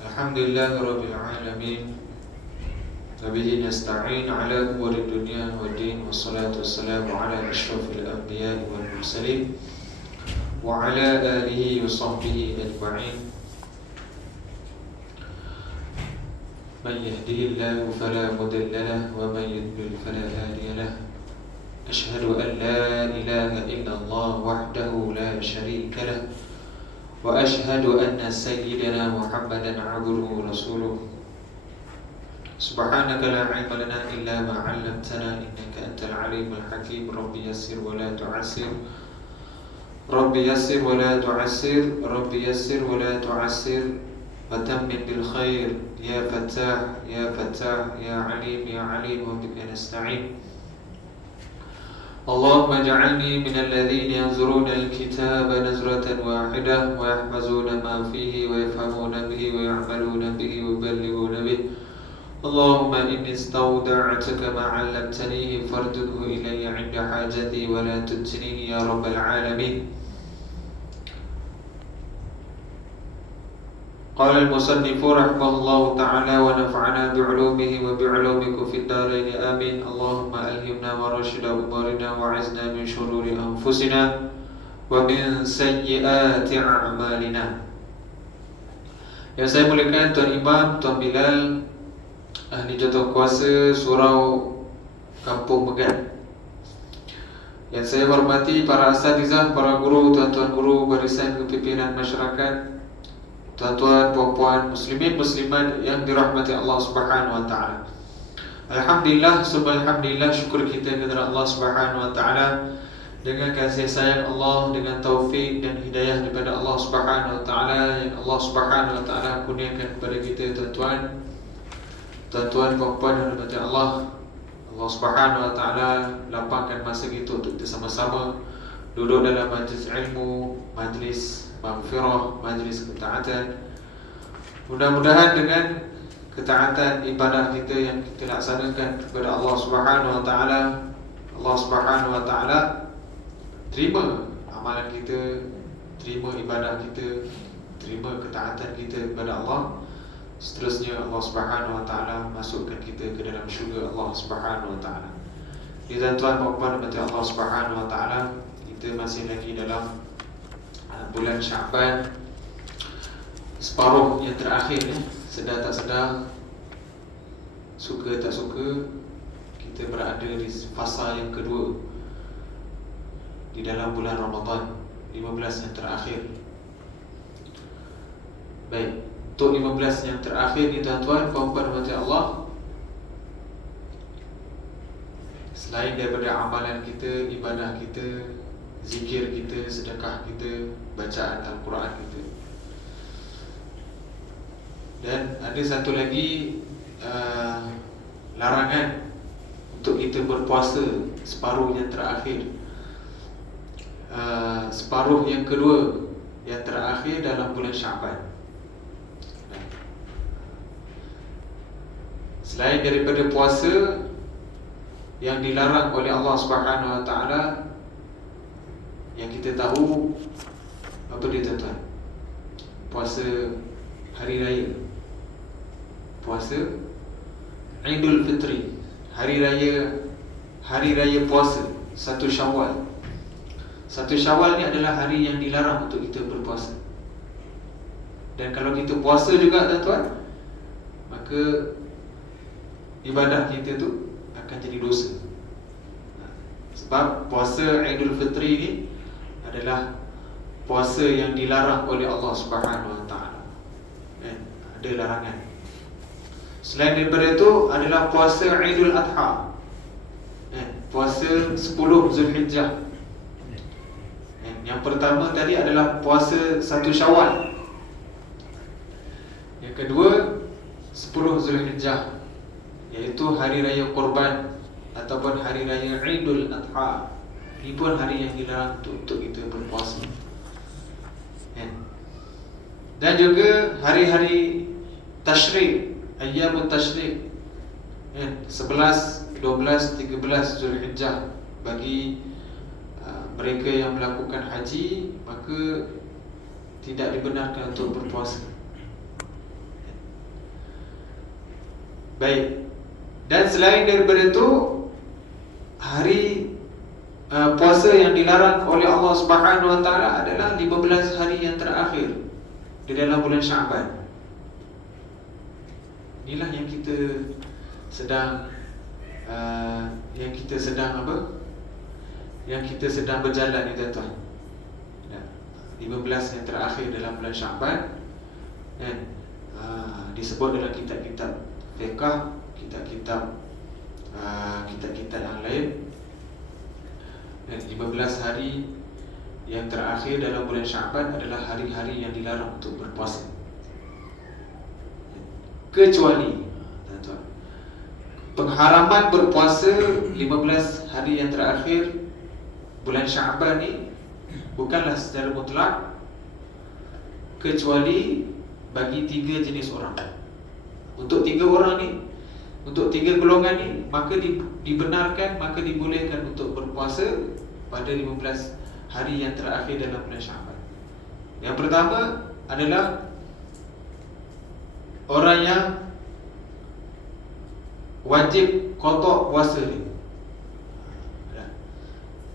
Alhamdulillah Rabbil Alamin. Wabihi nasta'in ala umuri dunia wa din. Wassalatu wassalamu ala ashrafil anbiya wal mursalin wa ala alihi wa sahbihi ajma'in. Man yahdihillahu fala mudilla lahu wa man yudlil fala hadiya lahu. Ashhadu an la ilaha illallah wahdahu la sharika lahu wa ashhadu anna sayyidina Muhammadan abduhu wa rasuluh. Subhanaka la ilma lana illa ma 'allamtana innaka antal alimul hakim. Rabbi yassir wa la tu'assir. Rabbi yassir wa la tu'assir. Rabbi yassir wa la tu'assir. Wa tammin bil khair. Ya Fattah, ya Fattah, ya Alim, ya Alim, wa bika nasta'in. Allahumma ja'alni minal ladhina yanzuruna al-kitaba nazratan wahidah wa yahfazuna ma fihi wa yafhamuna bihi wa ya'maluna bihi wa yuballighuna bihi. Allahumma inni istawda'tuka ma 'allamtanihi fardudhu ilayya 'inda hajati wa la tutnihi ya rabbal alamin. قال المصنف رحمه الله تعالى ونفعنا بعلومه وبعلومكم في الدارين آمين. اللهم ألهمنا ورشد أمورنا وعزنا من شرور أنفسنا ومن سيئات أعمالنا. Yang saya muliakan Tuan Imam, Tuan Bilal, ahli Jawatankuasa Surau Kampung Megan. Yang saya hormati para asatizah, para guru, tuan-tuan guru barisan kepimpinan masyarakat, tuan-tuan, puan-puan, muslimin, muslimat yang dirahmati Allah Subhanahu wa taala. Alhamdulillah, subhanallah, syukur kita kepada Allah Subhanahu wa taala. Dengan kasih sayang Allah, dengan taufik dan hidayah daripada Allah Subhanahu wa taala yang Allah Subhanahu wa taala kurniakan kepada kita, tuan-tuan, puan-puan yang dirahmati Allah. Allah Subhanahu wa taala lapangkan masa kita untuk kita sama-sama duduk dalam majlis ilmu, majlis maghfirah, majlis ketaatan. Mudah-mudahan dengan ketaatan ibadah kita yang kita laksanakan kepada Allah Subhanahu wa taala, Allah Subhanahu wa taala terima amalan kita, terima ibadah kita, terima ketaatan kita kepada Allah. Seterusnya Allah Subhanahu wa taala masukkan kita ke dalam syurga Allah Subhanahu wa taala. Jadi tuan-tuan, puan-puan dan Allah Subhanahu wa taala, kita masih lagi dalam bulan Syaban, separuh yang terakhir ya. Sedar tak sedar, suka tak suka, kita berada di fasa yang kedua di dalam bulan Ramadan, 15 yang terakhir. Baik, untuk 15 yang terakhir ni tuan-tuan, puan-puan dan Allah, selain daripada amalan kita, ibadah kita, zikir kita, sedekah kita, bacaan Al-Quran kita, dan ada satu lagi larangan untuk kita berpuasa separuh yang terakhir, separuh yang kedua yang terakhir dalam bulan Syaban. Selain daripada puasa yang dilarang oleh Allah Subhanahu wa taala, yang kita tahu apa dia tuan-tuan? Puasa hari raya, puasa Idul Fitri, hari raya puasa 1 Syawal. 1 Syawal ni adalah hari yang dilarang untuk kita berpuasa. Dan kalau kita puasa juga tuan-tuan, maka ibadah kita tu akan jadi dosa. Sebab puasa Idul Fitri ni adalah puasa yang dilarang oleh Allah Subhanahu wa taala. Ada larangan. Selain daripada itu adalah puasa Idul Adha. Puasa 10 Zulhijjah. Yang pertama tadi adalah puasa 1 Syawal. Yang kedua 10 Zulhijjah, iaitu hari raya Kurban ataupun hari raya Idul Adha. Ini pun hari yang dilarang untuk kita berpuasa. Dan juga hari-hari Tashrik, Ayyamut Tashrik, 11, 12, 13 Zulhijjah. Bagi mereka yang melakukan haji, maka tidak dibenarkan untuk berpuasa. Baik. Dan selain daripada itu, hari puasa yang dilarang oleh Allah Subhanahu Wa Taala adalah 15 hari yang terakhir di dalam bulan Syaban. Inilah yang kita sedang Yang kita sedang berjalan ni tuan-tuan. 15 yang terakhir dalam bulan Syaban, kan? Disebut dalam kitab-kitab fiqh, kitab-kitab yang lain. Dan 15 hari yang terakhir dalam bulan Syaban adalah hari-hari yang dilarang untuk berpuasa. Kecuali tuan-tuan, pengharaman berpuasa 15 hari yang terakhir bulan Syaban ni bukanlah secara mutlak, kecuali bagi 3 jenis orang. Untuk 3 orang ni, untuk 3 golongan ni, maka dibenarkan, maka dibolehkan untuk berpuasa pada 15 hari yang terakhir dalam bulan Syaban. Yang pertama adalah orang yang wajib qada puasa dia.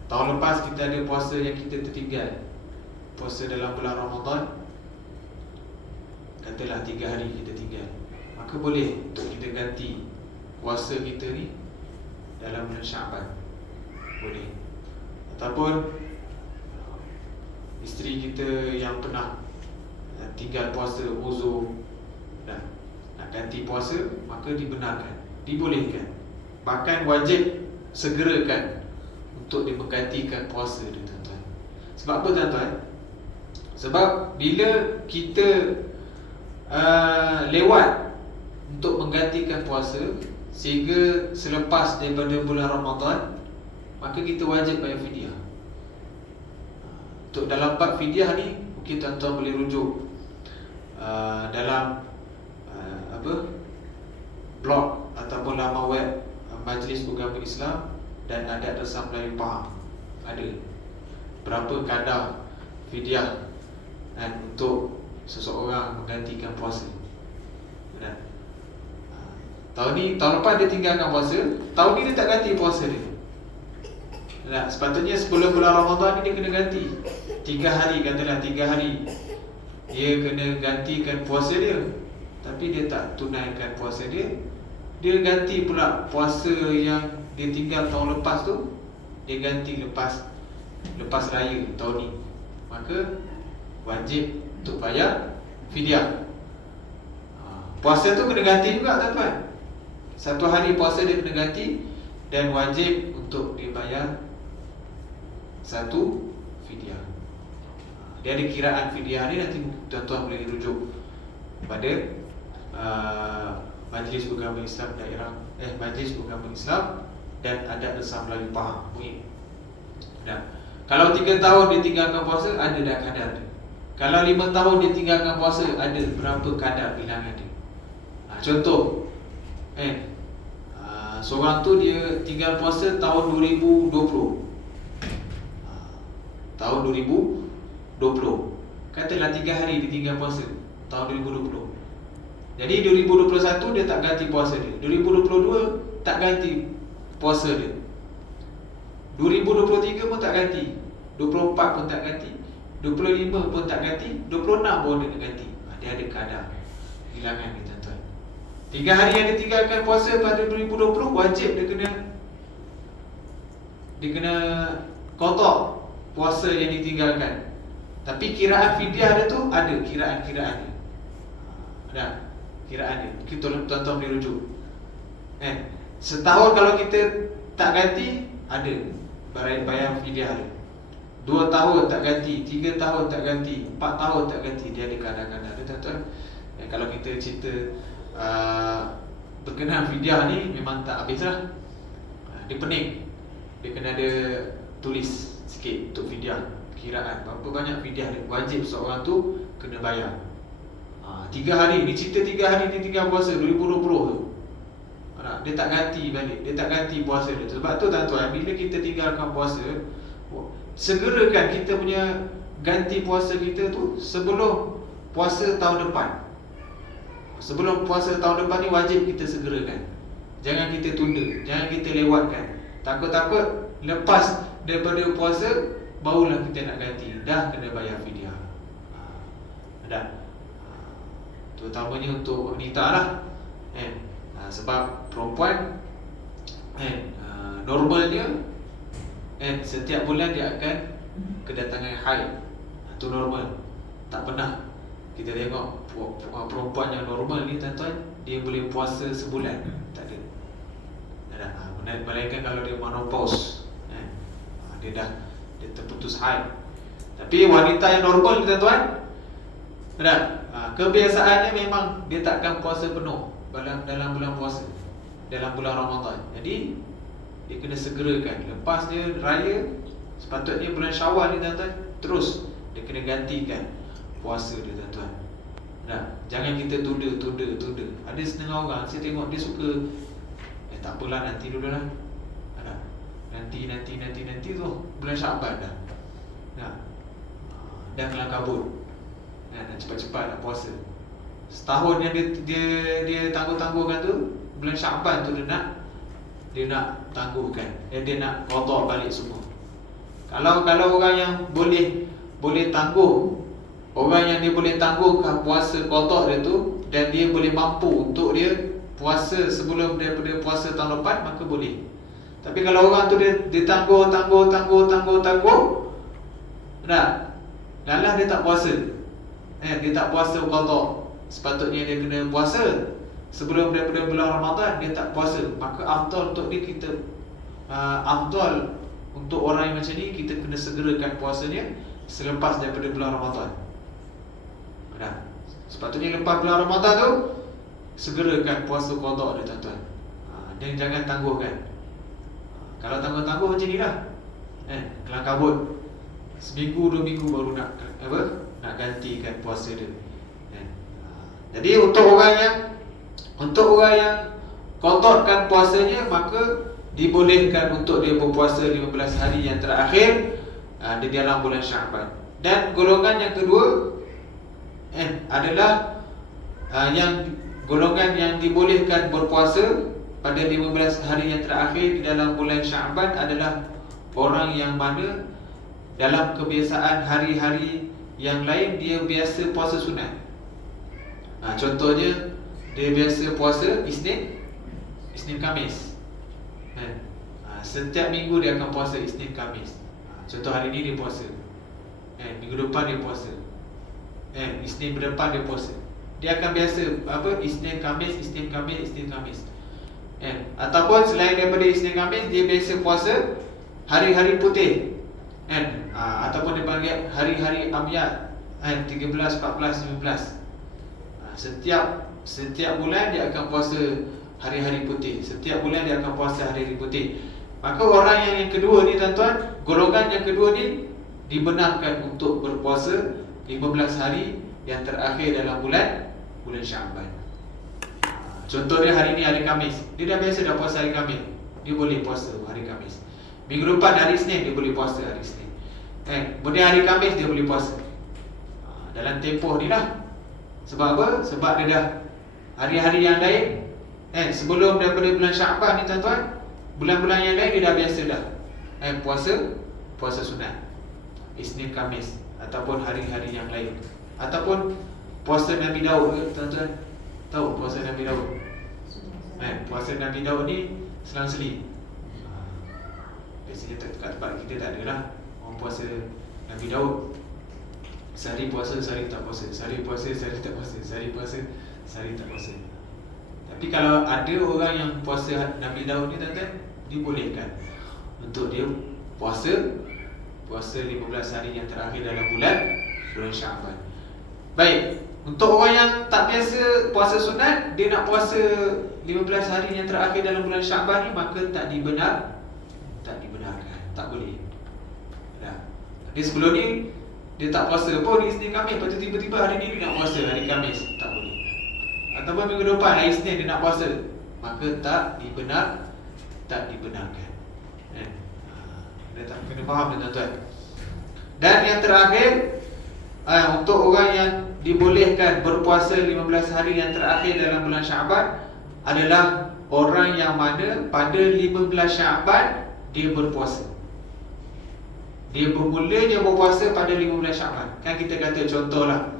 Tahun lepas kita ada puasa yang kita tertinggal, puasa dalam bulan Ramadan, katalah 3 hari kita tinggal, maka boleh untuk kita ganti puasa kita ni dalam bulan Syaban. Boleh. Ataupun isteri kita yang pernah tinggal puasa uzur nak ganti puasa, maka dibenarkan, dibolehkan, bahkan wajib segerakan untuk dia menggantikan puasa dia, tuan-tuan. Sebab apa, tuan-tuan? Sebab bila kita lewat untuk menggantikan puasa sehingga selepas daripada bulan Ramadan, maka kita wajib bayar fidyah. Untuk dalam bab fidyah ni, mungkin tuan-tuan boleh rujuk dalam blog ataupun laman web Majlis Agama Islam dan Adat Resam Melayu Pahang. Ada berapa kadar fidyah untuk seseorang menggantikan puasa. Tahun lepas dia tinggalkan puasa, tahun ni dia tak ganti puasa dia. Sepatutnya sebelum bulan Ramadan ni dia kena ganti 3 hari, katalah 3 hari dia kena gantikan puasa dia, tapi dia tak tunaikan puasa dia. Dia ganti pula puasa yang dia tinggal tahun lepas tu, dia ganti lepas raya tahun ni, maka wajib untuk bayar fidyah. Puasa tu kena ganti juga, tuan-tuan. 1 hari puasa dia kena ganti dan wajib untuk dibayar 1 fidyah. Dia ada kiraan fidyah ni, nanti tuan-tuan boleh rujuk pada Majlis Agama Islam daerah Majlis Agama Islam dan Adat Resam Melayu Pahang, MUIM. Kalau 3 tahun dia tinggalkan puasa, ada dah kadar dia. Kalau 5 tahun dia tinggalkan puasa, ada berapa kadar bilangan dia. Contoh, seorang tu dia tinggal puasa tahun 2020. Tahun 2020, katalah 3 hari dia tinggal puasa tahun 2020. Jadi 2021 dia tak ganti puasa dia, 2022 tak ganti puasa dia, 2023 pun tak ganti, 24 pun tak ganti, 25 pun tak ganti, 26 pun dia nak ganti. Dia ada kadar bilangan ni, tuan-tuan. 3 hari yang dia tinggalkan puasa pada 2020, wajib dia kena kotak puasa yang ditinggalkan. Tapi kiraan fidyah dia tu ada kiraan-kiraan dia. Ada kiraan dia. Kita tuan-tuan boleh rujuk. Setahun kalau kita tak ganti, ada bayar fidyah dia. 2 tahun tak ganti, 3 tahun tak ganti, 4 tahun tak ganti, dia ada kadang-kadang dia, tuan-tuan. Kalau kita cerita berkenaan fidyah ni memang tak habis lah. Dia pening. Dia kena ada tulis sikit untuk fidyah, kiraan berapa banyak fidyah dia wajib seorang tu kena bayar. 3 hari ni cerita 3 hari dia tinggal puasa 2020 tu. Dia tak ganti balik, dia tak ganti puasa dia. Sebab tu, tuan-tuan, bila kita tinggalkan puasa, segerakan kita punya ganti puasa kita tu sebelum puasa tahun depan. Sebelum puasa tahun depan ni wajib kita segerakan. Jangan kita tunda, jangan kita lewatkan. Takut-takut lepas daripada puasa barulah kita nak ganti, dah kena bayar fidyah. Dah. Terutamanya untuk wanita lah. Sebab perempuan normalnya setiap bulan dia akan kedatangan haid. Itu normal. Tak pernah kita tengok perempuan yang normal ni tuan-tuan, dia boleh puasa sebulan. Tak ada. Melainkan kalau dia menopause, dia terputus haid. Tapi wanita yang normal ni tuan-tuan, kebiasaannya memang dia takkan puasa penuh dalam bulan puasa, dalam bulan Ramadan. Jadi dia kena segerakan. Lepas dia raya, sepatutnya bulan Syawal ni tuan-tuan, terus dia kena gantikan puasa dia tuan-tuan. Jangan kita tunda. Ada setengah orang saya tengok dia suka tak apalah, nanti dulu lah. Nanti tu bulan Syaban dah. Dah kelang kabut. Nak cepat-cepat nak puasa. Setahun yang dia tangguh-tangguhkan tu, bulan Syaban tu dia nak tangguhkan. Dia nak qada balik semua. Kalau orang yang boleh tangguh, orang yang dia boleh tangguhkan puasa qada dia tu, dan dia boleh mampu untuk dia puasa sebelum daripada puasa tahun depan, maka boleh. Tapi kalau orang tu dia tangguh, lalah dia tak puasa. Dia tak puasa qada. Sepatutnya dia kena puasa sebelum daripada bulan Ramadan, dia tak puasa. Maka afdal untuk dia, kita afdal untuk orang yang macam ni, kita kena segerakan puasanya selepas daripada bulan Ramadan. Sepatutnya lepas bulan Ramadan tu segerakan puasa qada dia tuan-tuan. Dan jangan tangguhkan. Kalau tangguh-tangguh macam ni lah, kelang kabut, seminggu 2 minggu baru nak gantikan puasa dia. Jadi untuk orang yang qada'kan puasanya, maka dibolehkan untuk dia berpuasa 15 hari yang terakhir di dalam bulan Syaban. Dan golongan yang kedua adalah golongan yang dibolehkan berpuasa pada 15 hari yang terakhir di dalam bulan Syaban adalah orang yang mana dalam kebiasaan hari-hari yang lain dia biasa puasa sunat. Contohnya dia biasa puasa Isnin Khamis. Setiap minggu dia akan puasa Isnin Khamis. Contoh hari ni dia puasa, minggu depan dia puasa, Isnin berdepan dia puasa. Dia akan biasa Isnin Khamis. Ataupun selain daripada Isnin Khamis, dia biasa puasa hari-hari putih, ataupun dia panggil hari-hari Abyad, 13, 14, 15. Setiap bulan dia akan puasa hari-hari putih. Setiap bulan dia akan puasa hari-hari putih. Maka orang yang kedua ni tuan-tuan, golongan yang kedua ni dibenarkan untuk berpuasa 15 hari yang terakhir dalam bulan Syaban. Contohnya hari ni hari Khamis, dia dah biasa dah puasa hari Khamis, dia boleh puasa hari Khamis. Minggu depan hari Isnin dia boleh puasa hari Isnin. Kemudian hari Khamis dia boleh puasa. Dalam tempoh ni lah. Sebab apa? Sebab dia dah hari-hari yang lain, sebelum daripada bulan Syaban ni tuan-tuan, bulan-bulan yang lain dia dah biasa dah puasa sunat Isnin Khamis, ataupun hari-hari yang lain. Ataupun puasa Nabi Daud, tuan-tuan tahu puasa Nabi Daud? Puasa Nabi Daud ni selang-seling. Biasanya dekat tempat kita tak ada lah orang puasa Nabi Daud. Sehari puasa, sehari tak puasa. Sehari puasa, sehari tak puasa. Sehari puasa, sehari tak puasa. Tapi kalau ada orang yang puasa Nabi Daud ni tuan-tuan, dibolehkan untuk dia puasa 15 hari yang terakhir dalam bulan Syaban. Baik, untuk orang yang tak biasa puasa sunat, dia nak puasa 15 hari yang terakhir dalam bulan Syaban ni, maka tak dibenarkan, tak boleh. Dia sebelum ni dia tak puasa pun Isnin Khamis, lepas tu tiba-tiba hari ni dia nak puasa hari Khamis, tak boleh. Ataupun minggu depan hari Isnin dia nak puasa, maka tak dibenarkan. Dia tak kena faham tuan-tuan. Dan yang terakhir, untuk orang yang dibolehkan berpuasa 15 hari yang terakhir dalam bulan Syaban adalah orang yang mana pada 15 Syaban dia berpuasa. Dia berpuasa pada 15 Syaban. Kan kita kata contohlah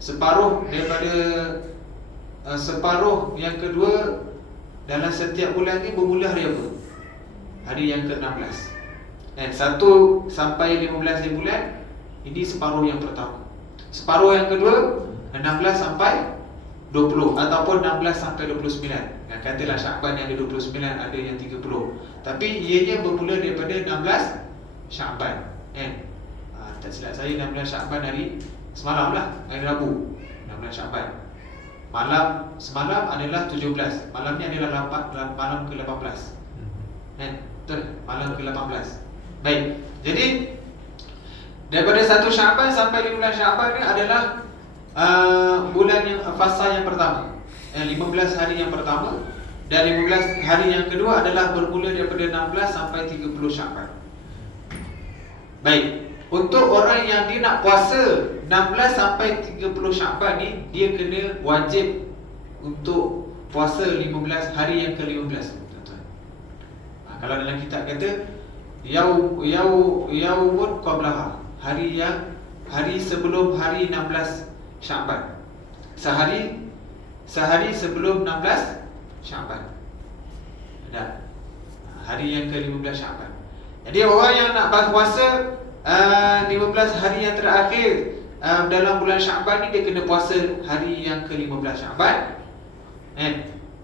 separuh daripada separuh yang kedua dalam setiap bulan ni bermula hari apa? Hari yang ke-16. 1 sampai 15 di bulan, ini separuh yang pertama. Separuh yang kedua 16 sampai 20 ataupun 16 sampai 29. Katalah Syaban yang ada 29, ada yang 30. Tapi ianya bermula daripada 16 Syaban. Tak silap saya 16 Syaban hari semalam lah, hari Rabu 16 Syaban. Semalam adalah 17. Malam ni adalah malam ke-18. Betul, malam ke-18. Baik. Jadi daripada 1 Syaban sampai 15 Syaban ni adalah bulan yang fasa yang pertama. 15 hari yang pertama dan 15 hari yang kedua adalah bermula daripada 16 sampai 30 Syaban. Baik. Untuk orang yang dia nak puasa 16 sampai 30 Syaban ni, dia kena wajib untuk puasa 15 hari yang ke-15, tuan-tuan. Kalau dalam kitab kata yaumun qablaha, hari sebelum hari 16 Syaban. Sehari sebelum 16 Syaban. Ada hari yang ke-15 Syaban. Jadi orang yang nak puasa 15 hari yang terakhir dalam bulan Syaban ni, dia kena puasa hari yang ke-15 Syaban.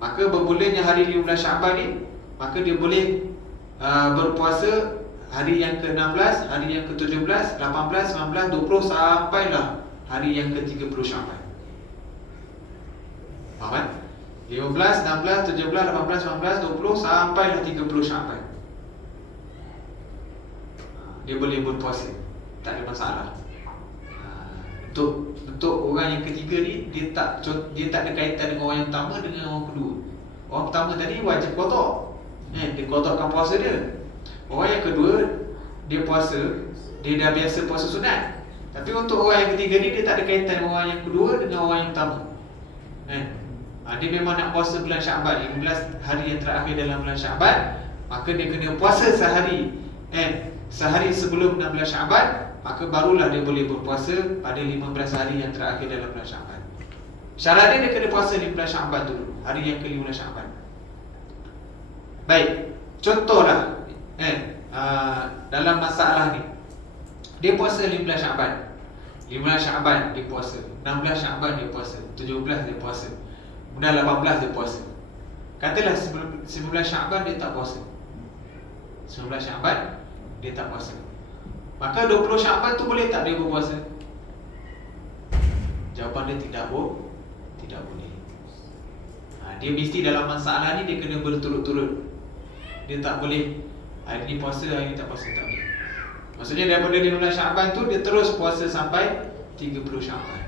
Maka bermulanya hari 15 Syaban ni, maka dia boleh berpuasa hari yang ke-16, hari yang ke-17, 18, 19, 20 sampailah hari yang ke-30 Syaban. Faham kan? 15, 16, 17, 18, 19, 20 sampailah 30 Syaban. Dia boleh berpuasa, tak ada masalah. Untuk orang yang ketiga ni, dia tak ada kaitan dengan orang yang pertama dengan orang kedua. Orang pertama tadi wajib qada. Dia qadakan puasa dia. Orang yang kedua, dia puasa, dia dah biasa puasa sunat. Tapi untuk orang yang ketiga ni, dia tak ada kaitan dengan orang yang kedua dengan orang yang pertama. Dia memang nak puasa bulan Syaban, 15 hari yang terakhir dalam bulan Syaban, maka dia kena puasa sehari sebelum 16 Syaban, maka barulah dia boleh berpuasa pada 15 hari yang terakhir dalam bulan Syaban. Syarat dia kena puasa 15 Syaban dulu, hari yang ke-15 Syaban. Baik, contohlah dalam masalah ni, dia puasa 15 Syaban, 15 Syaban dia puasa, 16 Syaban dia puasa, 17 dia puasa, kemudian 18 dia puasa. Katalah 19 Syaban dia tak puasa, 19 Syaban dia tak puasa, maka 20 Syaban tu boleh tak dia berpuasa? Jawapan dia tidak boleh. Dia mesti dalam masalah ni dia kena berturut-turut. Dia tak boleh hari ni puasa, hari ni tak puasa, tak boleh. Maksudnya daripada 15 Syaban tu dia terus puasa sampai 30 Syaban.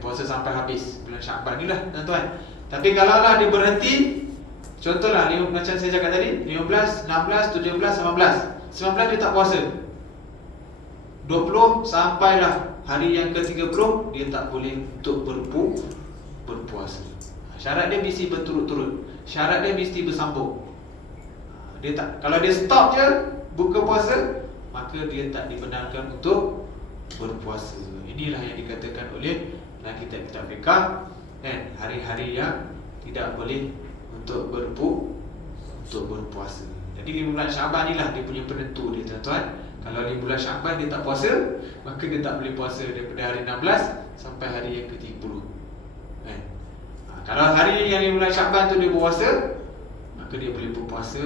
Puasa sampai habis bulan Syaban ni lah, tuan-tuan. Tapi kalau lah dia berhenti, contohlah macam saya cakap tadi, 15, 16, 17, 18 dia tak puasa, 20 sampailah hari yang ke-30 dia tak boleh untuk berpuasa. Syarat dia mesti berturut-turut, syarat dia mesti bersambung. Dia tak, kalau dia stop je buka puasa, maka dia tak dibenarkan untuk berpuasa. Inilah yang dikatakan oleh kitab-kitab fiqh, hari-hari yang tidak boleh untuk berpuasa. Jadi di bulan Syaban inilah dia punya penentu dia, tuan-tuan. Kalau di bulan Syaban dia tak puasa, maka dia tak boleh puasa daripada hari 16 sampai hari yang ke-30. Kalau hari yang di bulan Syaban tu dia berpuasa, maka dia boleh berpuasa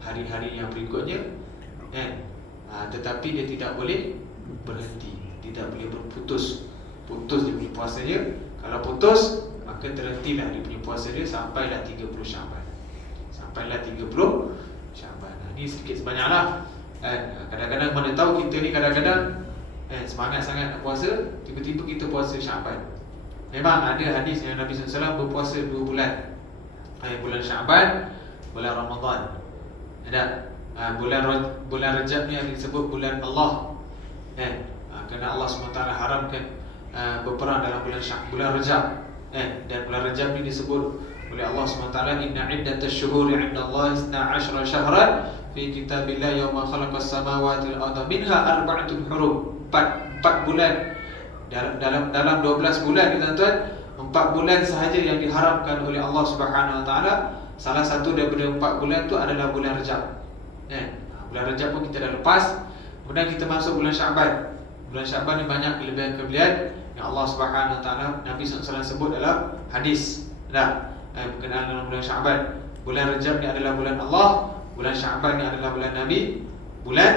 hari-hari yang berikutnya. Tetapi dia tidak boleh berhenti, tidak boleh putus dia punya puasa dia. Kalau putus, maka terhentilah dia punya puasa dia sampailah 30 Syaban. Ini sedikit sebanyaklah. Kadang-kadang mana tahu kita ni kadang-kadang semangat sangat nak puasa, tiba-tiba kita puasa Syaban. Memang ada hadis yang Nabi SAW berpuasa 2 bulan, bulan Syaban, bulan Ramadan. Ada bulan Rajab ni yang disebut bulan Allah. Kerana Allah SWT haramkan berperang dalam bulan Rajab, dan bulan Rajab ini disebut oleh Allah SWT, inna iddatash syuhuri 'inda Allah 12 syahran fi kitabillah yauma khalaqas samawati wal arda minha arba'atun hurum. 4 bulan dalam 12 bulan ni tuan-tuan, 4 bulan sahaja yang diharamkan oleh Allah Subhanahu Wa Taala. Salah satu daripada 4 bulan tu adalah bulan Rajab. Bulan Rajab pun kita dah lepas. Kemudian kita masuk bulan Syaban. Bulan Syaban ni banyak kelebihan-kelebihan yang Allah Subhanahu Wa Taala, Nabi SAW sebut dalam hadis berkenaan dengan bulan Syaban. Bulan Rajab ni adalah bulan Allah, bulan Syaban ni adalah bulan Nabi, bulan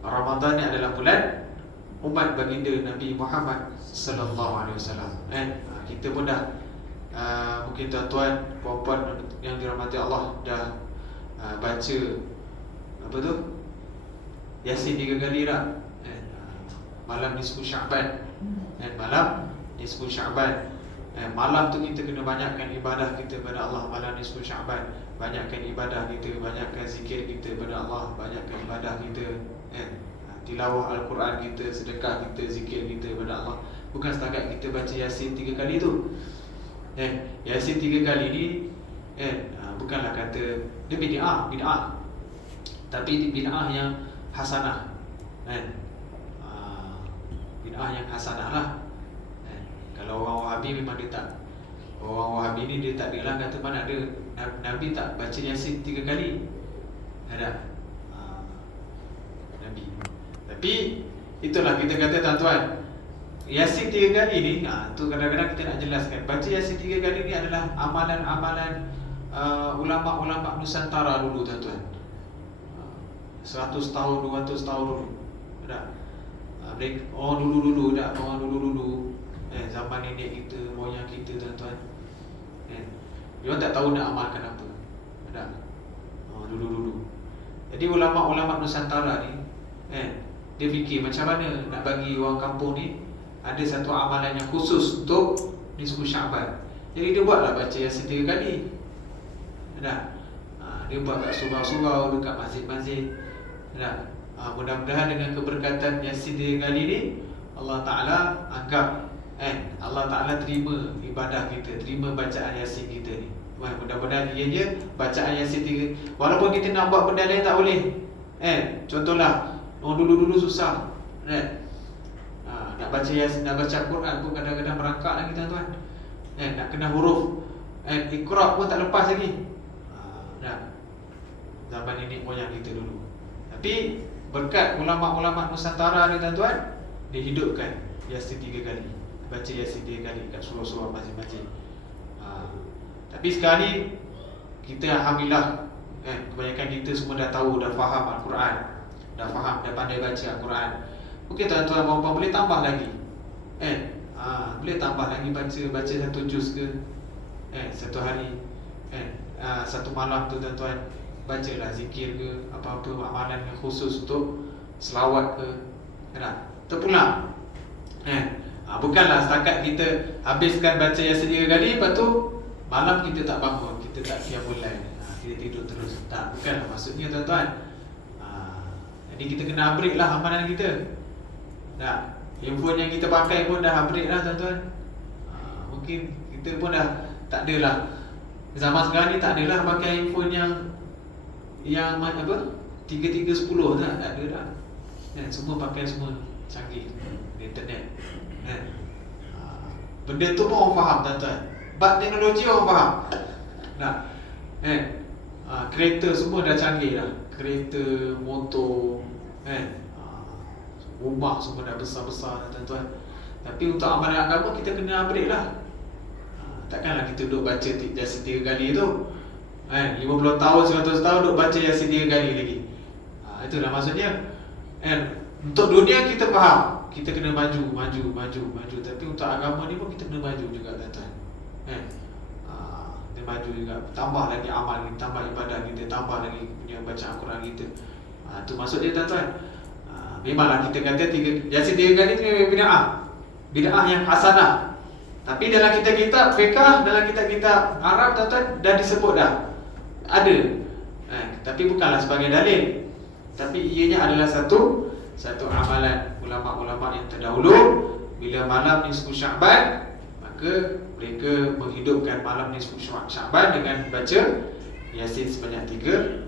Ramadan ni adalah bulan umat baginda Nabi Muhammad sallallahu alaihi wasallam. Kita pun dah mungkin tuan-tuan, puan-puan yang dirahmati Allah dah baca apa tu? Yasin 3 kali dah. Malam nisfu Syaban. Malam nisfu Syaban. Malam tu kita kena banyakkan ibadah kita pada Allah. Malam nisfu Syaban, banyakkan ibadah kita, banyakkan zikir kita pada Allah, banyakkan ibadah kita, tilawah Al-Quran kita, sedekah kita, zikir kita pada Allah. Bukan setakat kita baca Yasin 3 kali tu. Yasin 3 kali ni bukanlah kata dia bid'ah. Tapi bid'ah yang hasanah. Bid'ah yang hasanah lah. Kalau orang Wahabi memang dia tak. Orang Wahabi ni dia tak adalah kata mana ada Nabi tak baca Yasin 3 kali. Ada Nabi. Tapi itulah kita kata tuan-tuan, Yasin 3 kali ni, tu kadang-kadang kita nak jelaskan. Baca Yasin 3 kali ni adalah amalan-amalan ulama-ulama Nusantara dulu tuan-tuan. 100 tahun, 200 tahun dulu. Orang dulu-dulu dah, orang dulu-dulu, zaman nenek kita, moyang kita tuan-tuan, dia tak tahu nak amalkan apa. Dulu-dulu. Jadi ulama-ulama Nusantara ni, dia fikir macam mana nak bagi orang kampung ni ada satu amalan yang khusus untuk nisfu Syaban. Jadi dia buatlah baca Yasin 3 kali. Dia buat kat surau-surau, dekat masjid-masjid. Mudah-mudahan dengan keberkatan Yasin 3 kali ni, Allah Ta'ala anggap Allah Ta'ala terima ibadah kita, terima bacaan Yasin kita ni. Mudah-mudahan ianya bacaan Yasin 3. Walaupun kita nak buat benda lain tak boleh. Contohlah, orang dulu-dulu susah nak baca Yasin, nak baca Quran pun kadang-kadang merangkak lagi tuan-tuan. Nak kena huruf Iqra pun tak lepas lagi. Zaman nenek moyang kita dulu. Tapi berkat ulama-ulama Nusantara ni tuan-tuan, dia hidupkan Yasin 3 kali. Baca Yasin 3 kali kat surau-surau masjid-masjid. Tapi sekarang ni kita alhamdulillah, kebanyakan kita semua dah tahu, dah faham Al-Quran, dah faham, dah pandai baca Al-Quran. Mungkin tuan-tuan puan-puan boleh tambah lagi. Boleh tambah lagi baca satu juz ke, satu hari, satu malam tu tuan-tuan, bacalah zikir ke, apa-apa amalan yang khusus untuk selawat ke, terpulang. Bukanlah setakat kita habiskan baca Yasin 3 kali, lepas tu malam kita tak bangun, kita tak qiyamul lail, kita tidur terus. Tak, bukanlah maksudnya tuan-tuan. Jadi kita kena upgrade lah amalan kita. Handphone yang kita pakai pun dah upgrade lah tuan-tuan. Mungkin kita pun dah tak adalah, zaman sekarang ni tak adalah pakai handphone yang apa 3310 tak ada dah. Semua pakai semua canggih internet. Benda tu pun orang faham tuan-tuan. Bab teknologi orang faham. Kereta semua dah canggih dah. Kereta, motor, rumah semua dah besar-besar dah tuan-tuan. Tapi untuk amalan agama kita kena upgrade lah. Takkanlah kita duduk baca Yasin 3 kali tu, 50 tahun, 100 tahun duduk baca Yasin 3 kali lagi. Itulah maksudnya. Untuk dunia kita faham, kita kena maju. Tapi untuk agama ni pun kita kena maju juga tuan-tuan. Kita maju juga, tambah lagi amal kita, tambah ibadah kita, tambah lagi punya baca Al-Quran kita. Itu maksud dia tuan-tuan. Memanglah kita kata Yasin 3 kali ni bid'ah yang hasanah. Tapi dalam kitab-kitab fiqh, dalam kitab-kitab Arab tuan-tuan dah disebut dah. Ada. Tapi bukanlah sebagai dalil. Tapi ianya adalah satu amalan ulama-ulama yang terdahulu, bila malam nisfu Sya'ban, maka mereka menghidupkan malam nisfu Sya'ban dengan baca Yasin sebanyak tiga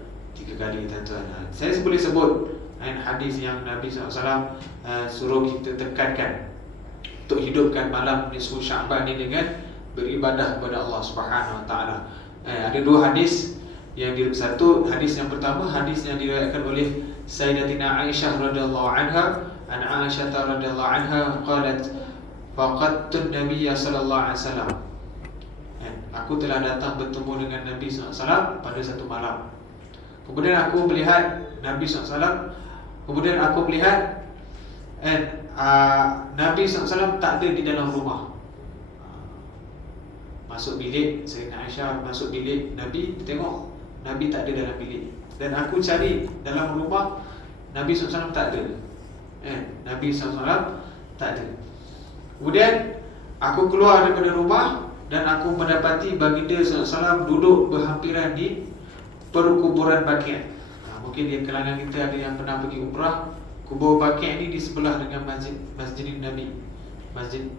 kali, tuan-tuan. Saya boleh sebut hadis yang Nabi SAW suruh kita tekankan untuk hidupkan malam nisfu Sya'ban ini dengan beribadah kepada Allah Subhanahu Wa Taala. Ada dua hadis yang satu hadis yang pertama, hadis yang diriwayatkan oleh Sayyidatina Aisyah radhiyallahu anha, an Aisyah radhiyallahu anha qalat faqadtu an-nabiy sallallahu alaihi wasallam. Aku telah datang bertemu dengan Nabi SAW pada satu malam. Kemudian aku melihat Nabi SAW. Kemudian aku melihat Nabi SAW tak ada di dalam rumah. Masuk bilik Sayyidina Aisyah, masuk bilik Nabi, dia tengok Nabi tak ada dalam bilik. Dan aku cari dalam rumah, Nabi SAW tak ada. Nabi SAW tak ada. Kemudian aku keluar daripada rumah dan aku mendapati baginda SAW duduk berhampiran di perkuburan Baqi'. Mungkin di kalangan kita ada yang pernah pergi umrah. Kubur Baqi' ini di sebelah dengan Masjidin Nabi,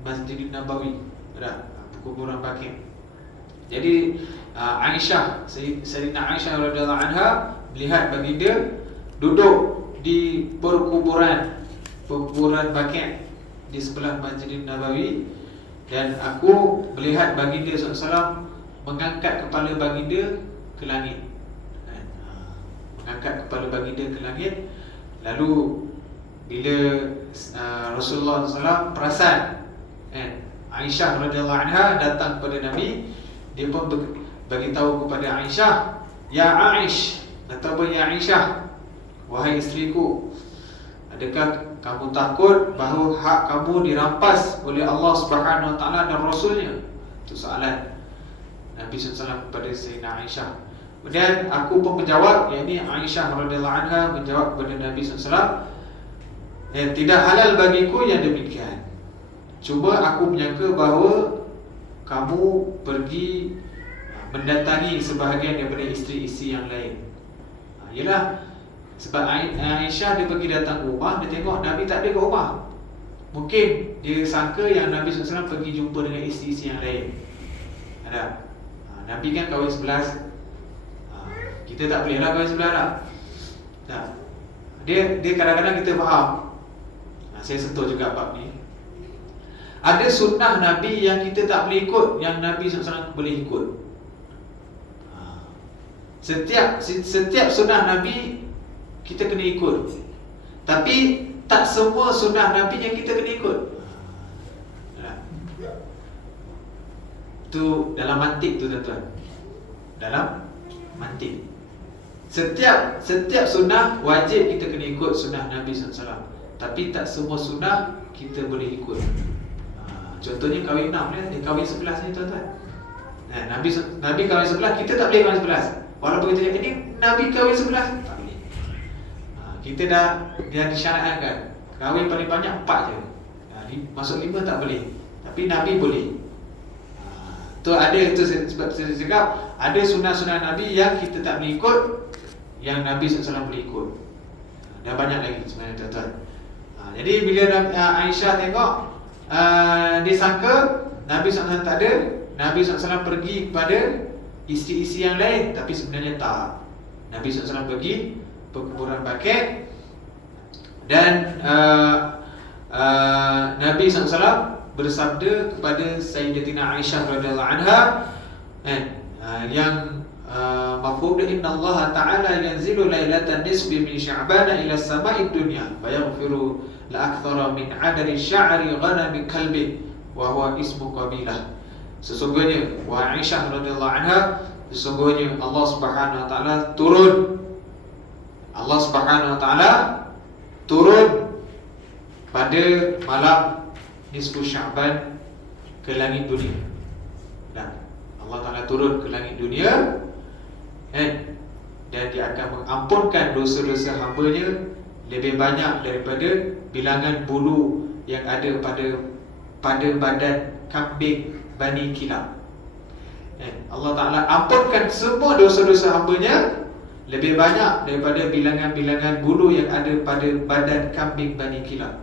Masjidin Nabawi, ada perkuburan Baqi'. Jadi Aisyah, Sayyidina Aisyah radhiyallahu anha melihat baginda duduk di perkuburan Baqi' di sebelah Masjidin Nabawi, dan aku melihat baginda SAW mengangkat kepala baginda ke langit. Mengangkat kepala baginda ke langit. Lalu bila Rasulullah SAW perasan, Aisyah radhiyallahu anha datang kepada Nabi, dia pun bagi tahu kepada Aisyah, ya Aish, ataupun ya Aisyah, wahai isteriku, adakah kamu takut bahawa hak kamu dirampas oleh Allah Subhanahu Wa Taala dan Rasulnya? Itu soalan Nabi SAW kepada Sayyidina Aisyah. Kemudian aku pun menjawab, yakni Aisyah radhiyallahu anha menjawab kepada Nabi SAW, tidak halal bagiku yang demikian. Cuma aku menyangka bahawa kamu pergi mendatangi sebahagian daripada isteri-isteri yang lain. Yalah, sebab Aisyah dia pergi datang ke rumah, dia tengok Nabi tak ada ke rumah. Mungkin dia sangka yang Nabi SAW pergi jumpa dengan isteri-isteri yang lain. Ada. Nabi kan kahwin 11. Kita tak boleh lah kahwin 11 lah. Tak. Dia kadang-kadang kita faham. Saya sentuh juga bab ni. Ada sunnah Nabi yang kita tak boleh ikut, yang Nabi SAW boleh ikut. Setiap sunnah Nabi kita kena ikut. Tapi tak semua sunnah Nabi yang kita kena ikut. Tu dalam mantik tu, tuan-tuan. Dalam mantik. Setiap sunnah wajib kita kena ikut sunnah Nabi SAW. Tapi tak semua sunnah kita boleh ikut. Contohnya kahwin 6 dia kahwin 11 ni, tuan-tuan. Nabi kahwin 11, kita tak boleh kahwin 11. Walaupun kita cakap ini Nabi kahwin 11, tak boleh. Kita dah disyaratkan kahwin paling banyak 4 je. Masuk 5 tak boleh. Tapi Nabi boleh. Tu ada, itu sebab saya cakap ada sunnah-sunnah Nabi yang kita tak boleh ikut, yang Nabi SAW boleh ikut. Dah banyak lagi sebenarnya, tuan-tuan. Jadi bila Aisyah tengok, dia sangka Nabi SAW tak ada, Nabi SAW pergi kepada isteri-isteri yang lain. Tapi sebenarnya tak. Nabi SAW pergi perkuburan Baqi'. Dan Nabi SAW bersabda kepada Sayyidatina Aisyah radhiyallahu anha, yang mafhum dia, inna Allah Ta'ala yanzilu lailatan nisbi min Sya'ban ila as-sama'i dunya fayaghfiru la akthara min adadi sya'ri ghanami kalbi wa huwa ismu qabilah. Sesungguhnya wahai Aisyah radhiyallahu anha, sesungguhnya Allah Subhanahu Wa Ta'ala turun pada malam nisfu Sya'ban ke langit dunia. Allah Ta'ala turun ke langit dunia, dan dia akan mengampunkan dosa-dosa hamba-Nya lebih banyak daripada bilangan bulu yang ada pada badan kambing Bani Kilab. Allah Ta'ala ampunkan semua dosa-dosa hamba-Nya lebih banyak daripada bilangan-bilangan bulu yang ada pada badan kambing Bani Kilab.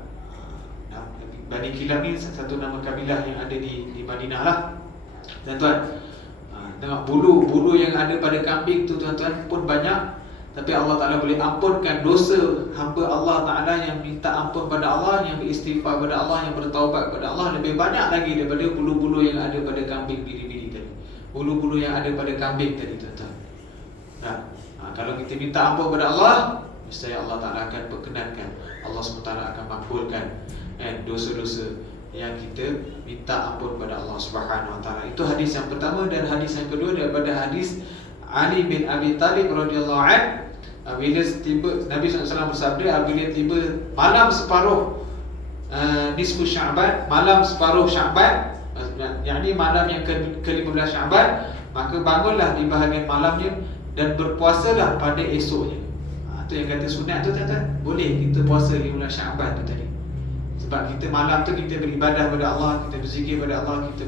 Bani Kilab ni satu nama kabilah yang ada di Madinah lah. Tuan-tuan, tengok bulu yang ada pada kambing tu tuan-tuan pun banyak, tapi Allah Ta'ala boleh ampunkan dosa hamba Allah Ta'ala yang minta ampun pada Allah, yang beristighfar pada Allah, yang bertaubat pada Allah lebih banyak lagi daripada bulu-bulu yang ada pada kambing biri-biri tadi. Bulu-bulu yang ada pada kambing tadi tuan-tuan. Kalau kita minta ampun pada Allah, nescaya Allah Ta'ala akan berkenankan, Allah SWT akan makbulkan dosa-dosa yang kita minta ampun pada Allah Subhanahu Wa Ta'ala. Itu hadis yang pertama. Dan hadis yang kedua daripada hadis Ali bin Abi Talib radhiyallahu anhu, bila tiba Nabi SAW bersabda, apabila tiba malam separuh nisfu Sya'ban, malam separuh Sya'ban, yakni malam yang ke-15 Sya'ban, maka bangunlah di bahagian malamnya dan berpuasalah pada esoknya. Itu yang kata sunat tu tuan-tuan. Boleh kita puasa 15 Sya'ban tu tadi. Sebab kita malam tu kita beribadah pada Allah, kita berzikir pada Allah, kita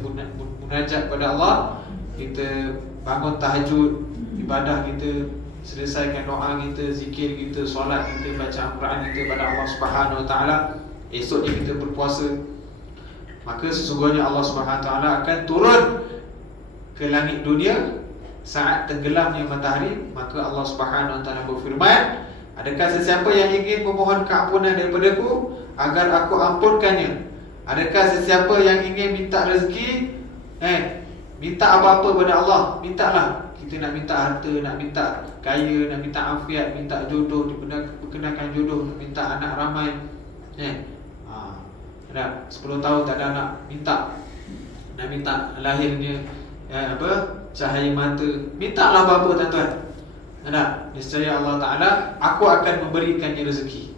munajat pada Allah, kita bangun tahajud, ibadah kita, selesaikan doa kita, zikir kita, solat kita, baca Al-Quran kita pada Allah Subhanahu Wa Ta'ala. Esoknya kita berpuasa. Maka sesungguhnya Allah Subhanahu Wa Ta'ala akan turun ke langit dunia saat tenggelamnya matahari. Maka Allah Subhanahu Wa Ta'ala berfirman, adakah sesiapa yang ingin memohon keampunan daripadaku agar aku ampunkannya? Adakah sesiapa yang ingin minta rezeki, minta apa-apa pada Allah, mintalah. Kita nak minta harta, nak minta kaya, nak minta afiat, minta jodoh, diperkenankan jodoh, nak minta anak ramai. Ada 10 tahun tak ada anak, nak minta lahirnya cahaya mata, mintalah apa-apa tuan-tuan. Nescaya Allah Ta'ala, aku akan memberikannya rezeki.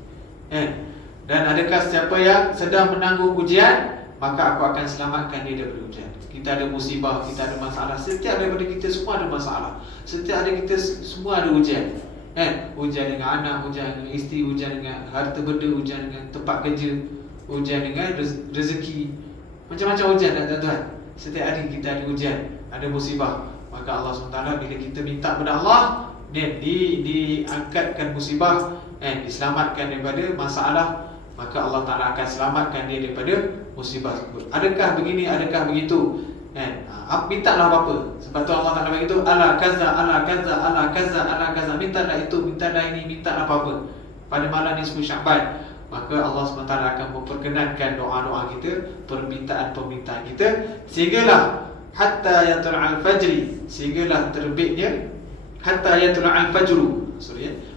Dan adakah siapa yang sedang menanggung ujian, maka aku akan selamatkan dia daripada ujian. Kita ada musibah, kita ada masalah. Setiap daripada kita semua ada masalah. Setiap dari kita semua ada ujian. Ujian dengan anak, ujian dengan isteri, ujian dengan harta benda, ujian dengan tempat kerja, ujian dengan rezeki. Macam-macam ujian tuan-tuan. Setiap hari kita ada ujian, ada musibah. Maka Allah SWT bila kita minta kepada Allah, diangkatkan musibah, diselamatkan daripada masalah, maka Allah Ta'ala akan selamatkan dia daripada musibah tersebut. Adakah begini, adakah begitu? Mintalah apa-apa. Sebab tu Allah Ta'ala begitu, ala kaza, ala kaza, ala kaza, ala kaza. Mintalah itu, mintalah ini, mintalah apa-apa pada malam nisfu Sya'ban. Maka Allah SWT akan memperkenankan doa-doa kita, permintaan-permintaan kita, sehinggalah hatta yatla'al fajri, sehinggalah terbitnya, hatta yatla'al fajru,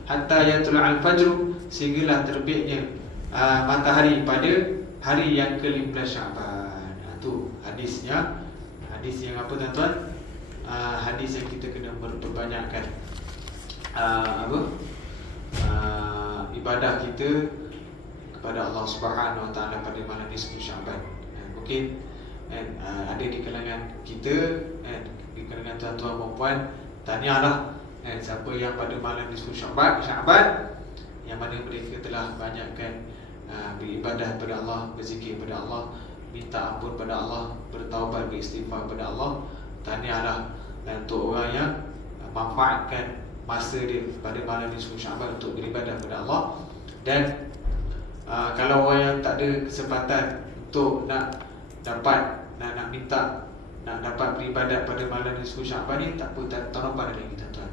hatta yatla'al fajru, sehinggalah terbitnya matahari pada hari yang ke-15 Sya'ban. Itu hadisnya. Hadis yang apa tuan-tuan? Hadis yang kita kena perbanyakkan ibadah kita kepada Allah Subhanahu Wa Ta'ala pada malam nisfu Sya'ban. Mungkin ada di kalangan kita, di kalangan tuan-tuan dan puan, tanyalah siapa yang pada malam nisfu Sya'ban yang mana mereka telah banyakkan beribadah pada Allah, berzikir pada Allah, minta ampun pada Allah, bertaubat, beristighfar pada Allah. Tahniahlah untuk orang yang manfaatkan masa dia pada malam nisfu Sya'ban untuk beribadah pada Allah. Dan kalau orang yang tak ada kesempatan untuk nak minta, nak dapat beribadat pada malam nisfu Sya'ban ni, tak apa, tak nampak lagi tuan-tuan.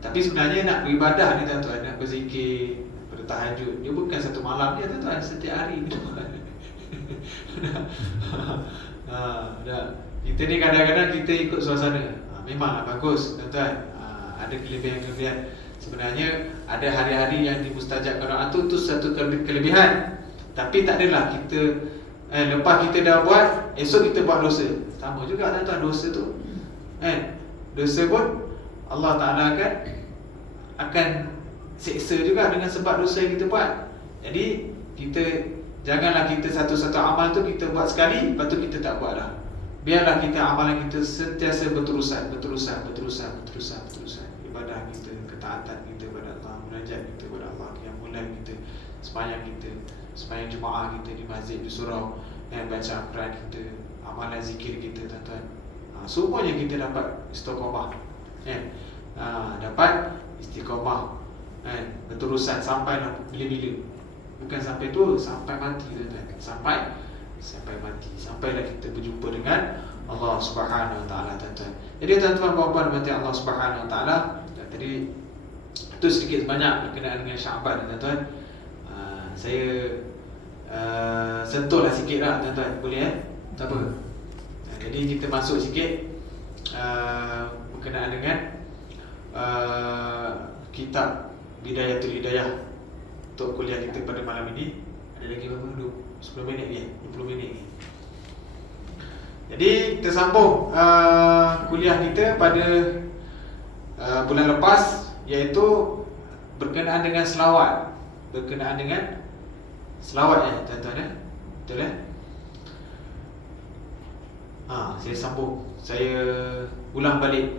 Tapi sebenarnya nak beribadah ni tuan-tuan, nak berzikir, bertahajud, dia bukan satu malam dia tuan-tuan, setiap hari. Kita ni kadang-kadang kita ikut suasana. Memanglah bagus tuan-tuan, ada kelebihan-kelebihan. Sebenarnya ada hari-hari yang dimustajabkan doa tu satu kelebihan. Tapi tak adalah kita lepas kita dah buat, esok kita buat dosa. Sama juga tuan-tuan, dosa tu. Dosa pun Allah Ta'ala akan seksa juga dengan sebab dosa yang kita buat. Jadi janganlah kita satu-satu amal tu kita buat sekali, lepas tu kita tak buat dah. Biarlah kita amalan kita sentiasa berterusan. Ibadah kita, ketaatan kita kepada Allah, munajat kita kepada Allah, qiyamul-lail kita, sembahyang kita, sembahyang jemaah kita di masjid, di surau, baca Al-Quran kita, amalan zikir kita tuan-tuan. Semuanya kita dapat istiqamah. Dapat istiqamah, berterusan sampailah bila-bila. Bukan sampai tua, sampai mati tuan-tuan. Sampai mati, sampailah kita berjumpa dengan Allah Subhanahu Wa Taala tuan-tuan. Jadi tuan-tuan puan-puan mati Allah Subhanahu Wa Taala, tadi itu sedikit banyak berkenaan dengan Syaban tuan-tuan. Saya sentuhlah sikit lah tuan-tuan, boleh tak apa. Jadi kita masuk sikit berkenaan dengan kitab Bidayatul Hidayah untuk kuliah kita pada malam ini. Ada lagi berapa dulu? 10 minit ni, 20 minit ni. Jadi kita sambung kuliah kita pada bulan lepas, iaitu berkenaan dengan selawat. Berkenaan dengan selawat ya tuan-tuan betul saya sambung, saya ulang balik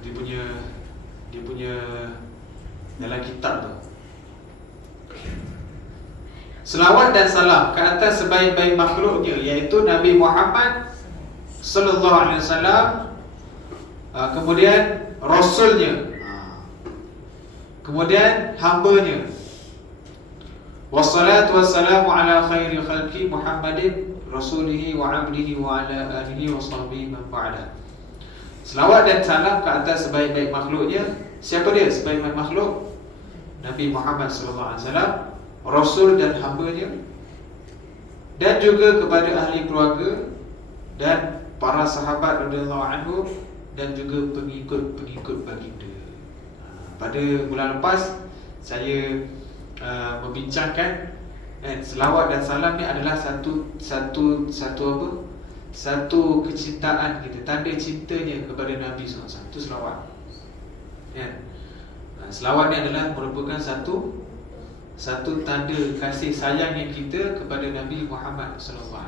dia punya dalam kitab tu. Selawat dan salam ke atas sebaik-baik makhluknya, iaitu Nabi Muhammad sallallahu alaihi wasallam, kemudian rasulnya, kemudian hamba-Nya. Wassalatu wassalamu ala khairi khalqi Muhammadin rasulihi wa abdihi wa ala alihi wa sahbihi man ba'da. Selawat dan salam ke atas sebaik-baik makhluknya. Siapa dia sebaik-baik makhluk? Nabi Muhammad sallallahu alaihi wasallam, rasul dan hamba-Nya, dan juga kepada ahli keluarga dan para sahabat radhiyallahu anhu, dan juga pengikut-pengikut baginda. Pada bulan lepas saya membincangkan selawat dan salam ni adalah satu apa? Satu kecintaan kita, tanda cintanya kepada Nabi SAW. Itu selawat. Selawat ni adalah merupakan satu tanda kasih sayangnya kita kepada Nabi Muhammad SAW.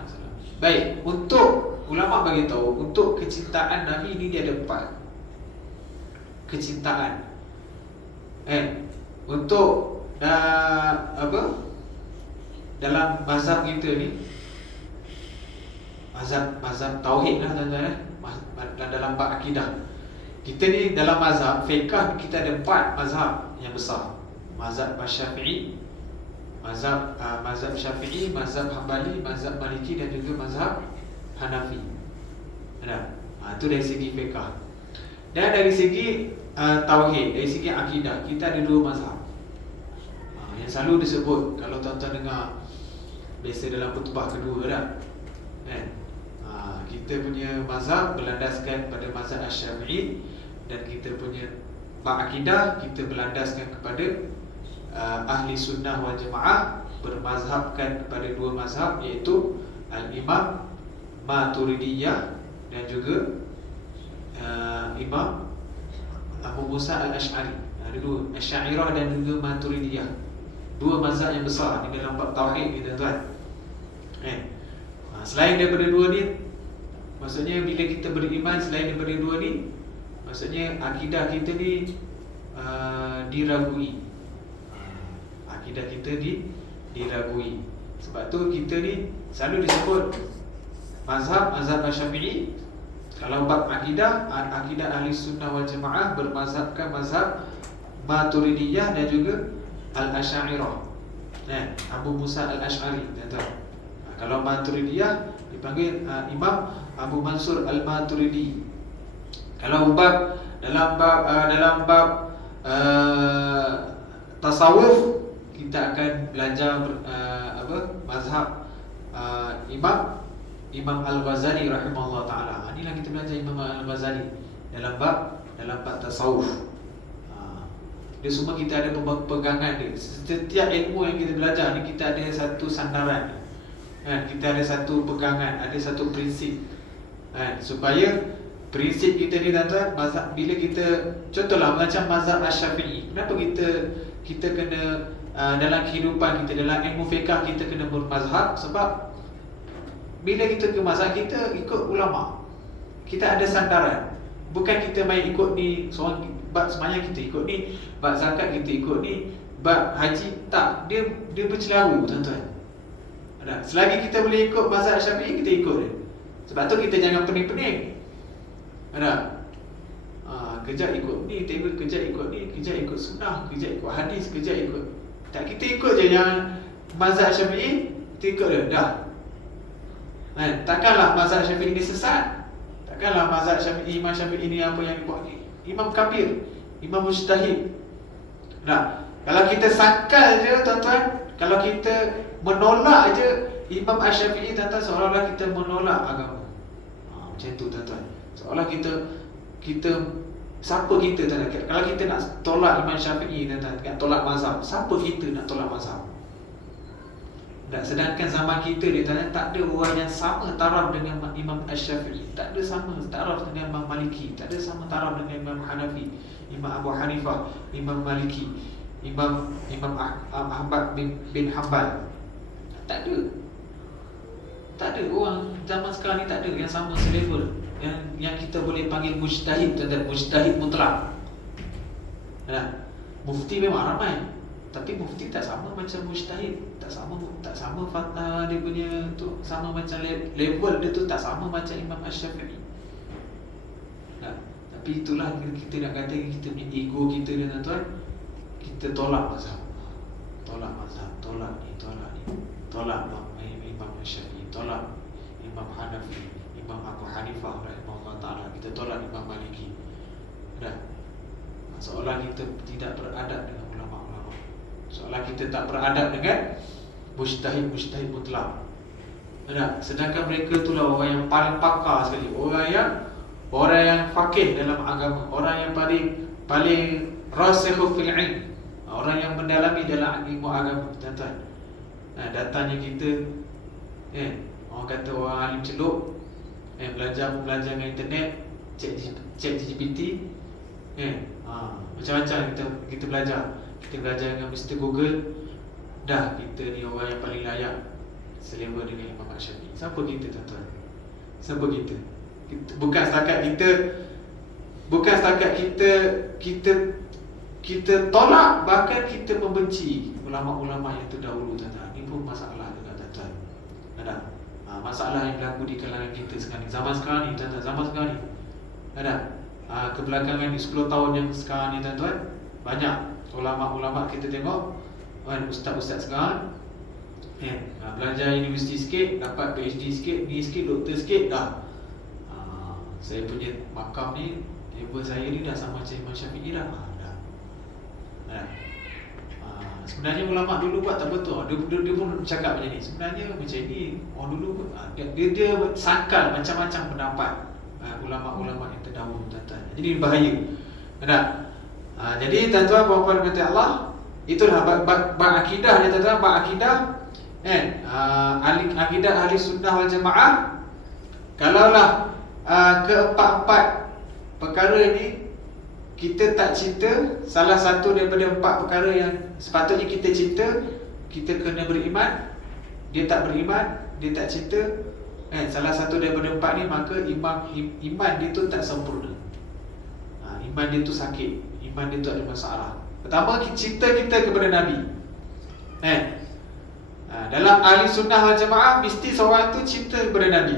Baik, untuk ulama bagi tahu, untuk kecintaan Nabi ni dia ada 4 kecintaan. Untuk dalam mazhab kita ni, mazhab tauhid lah tuan-tuan, dalam bab akidah kita ni, dalam mazhab fiqh kita ada 4 mazhab yang besar. Mazhab Syafi'i, mazhab Syafi'i, mazhab Hambali, mazhab Maliki, dan juga mazhab Hanafi. Itu dari segi fiqh. Dan dari segi tauhid, dari segi akidah, kita ada 2 mazhab yang selalu disebut kalau tuan-tuan dengar biasa dalam khutbah kedua kita punya mazhab berlandaskan pada mazhab Syafi'i, dan kita punya bab akidah kita berlandaskan kepada ahli sunnah wal jamaah, bermazhabkan kepada 2 mazhab, iaitu Al-Imam Maturidiyah dan juga Imam Abu Musa Al-Ash'ari. Ada 2, Asy'ariyah dan juga Maturidiyah. 2 mazhab yang besar di dalam bab tauhid ni tuan-tuan. Selain daripada 2 ni, maksudnya bila kita beriman selain daripada 2 ni, maksudnya akidah kita ni diragui. Akidah kita diragui. Sebab tu kita ni selalu disebut mazhab Syafi'i. Kalau bab akidah ahli sunnah wal jamaah bermazhabkan mazhab Maturidiyah dan juga Al-Asy'ariyah, Abu Musa Al-Ash'ari. Kalau Maturidiyah dipanggil Imam Abu Mansur Al-Maturidi. Kalau dalam bab tasawuf, kita akan belajar mazhab Imam Al-Ghazali rahimahullah ta'ala. Inilah kita belajar Imam Al-Ghazali dalam bab tasawuf. Dia semua kita ada pegangan dia. Setiap ilmu yang kita belajar ni, kita ada satu sandaran, kita ada satu pegangan, ada satu prinsip, supaya prinsip kita ni tuan-tuan, bila kita contohlah macam mazhab Syafi'i, kenapa kita kena dalam kehidupan kita, dalam ilmu fiqh kita kena bermazhab? Sebab bila kita ke mazhab, kita ikut ulama, kita ada sandaran. Bukan kita main ikut ni, seorang bab sembahyang kita ikut ni, bab zakat kita ikut ni, bab haji tak, dia bercelaru tuan-tuan. Selagi kita boleh ikut mazhab Syafi'i, kita ikut dia. Sebab tu kita jangan pening-pening. Kejap ikut ni, kejap ikut ni, kejap ikut sunnah, kejap ikut hadis, kejap ikut. Tak, kita ikut je yang mazhab Syafi'i, kita ikut dia, dah. Takkanlah mazhab Syafi'i ni sesat. Takkanlah mazhab Syafi'i, Imam Syafi'i ni apa yang dibuat ni, Imam kabir, Imam mujtahid. Nah, kalau kita sangkal je tuan-tuan, kalau kita menolak je Imam Asy-Syafi'i, tuan-tuan, seolah-olah kita menolak agama. Macam tu tuan-tuan. Seolah kita siapa kita, tuan-tuan? Kalau kita nak tolak Imam Syafi'i, tuan-tuan, nak tolak mazhab, siapa kita nak tolak mazhab? Tak, sedangkan zaman kita ni, tuan-tuan, tak ada orang yang sama taraf dengan Imam Asy-Syafi'i, tak ada sama taraf dengan Imam Maliki, tak ada sama taraf dengan Imam Hanafi, Imam Abu Hanifah, Imam Maliki, Imam Ahmad bin Hanbal. Tak ada. Tak ada orang zaman sekarang ni, tak ada yang sama selevel, yang kita boleh panggil mujtahid, tuan-tuan, mujtahid mutlak. Mufti memang ramai, tapi mufti tak sama macam mujtahid, tak sama fatwa dia punya tu, sama macam level dia tu tak sama macam Imam Asy-Syafi'i. Tapi itulah kita nak kata, kita punya ego kita ni, tuan-tuan, kita tolak mazhab, tolak ni, tolak Imam Syafi'i, tolak Imam Hanafi, Imam Abu Hanifah rahimahullah ta'ala, kita tolak Imam Maliki. Seolah kita tidak beradab dengan ulama-ulama, seolah kita tak beradab dengan mujtahid mutlak. Sedangkan mereka itulah orang yang paling pakar sekali, orang yang faqih dalam agama, orang yang paling rasikh fil ilm, orang yang mendalami dalam ilmu agama, tuan-tuan. Datanya kita, orang kata orang alim celup, belajar dengan internet, cek GPT, macam-macam kita belajar. Kita belajar dengan Mr. Google, dah kita ni orang yang paling layak selevel dengan Imam Syafi'i. Siapa kita, tuan-tuan? Siapa kita? Bukan setakat kita tolak, bahkan kita membenci ulama-ulama yang terdahulu, tuan-tuan. Ini pun masalah juga, tuan-tuan. Masalah yang berlaku di kalangan kita sekarang ni, zaman sekarang ni, tuan-tuan, zaman sekarang ni. Kebelakangan ni 10 tahun yang sekarang ni, tuan-tuan, banyak ulama-ulama kita tengok, ustaz-ustaz sekarang, belajar universiti sikit, dapat PhD sikit, ni sikit, doktor sikit, dah. Saya punya makam ni, level saya ni dah sama macam Imam Syafi'i dah. Sebenarnya ulama dulu buat tak betul. Dia pun cakap macam ni. Sebenarnya macam ni, orang dulu pun, dia sangkal macam-macam pendapat ulama-ulama yang terdahulu, tuan-tuan. Jadi bahaya. Jadi tuan-tuan, puan-puan kata Allah, itulah bab akidah ni, tuan-tuan, bab akidah, akidah ahli sunnah wal jamaah. Kalaulah keempat-empat perkara ni kita tak cinta, salah satu daripada 4 perkara yang sepatutnya kita cinta, kita kena beriman, dia tak beriman, dia tak cinta, salah satu daripada 4 ni, maka iman dia tu tak sempurna. Iman dia tu sakit, iman dia tu ada masalah. Pertama, cinta kita kepada Nabi. Dalam ahli sunnah wal jamaah, mesti seorang tu cinta kepada Nabi,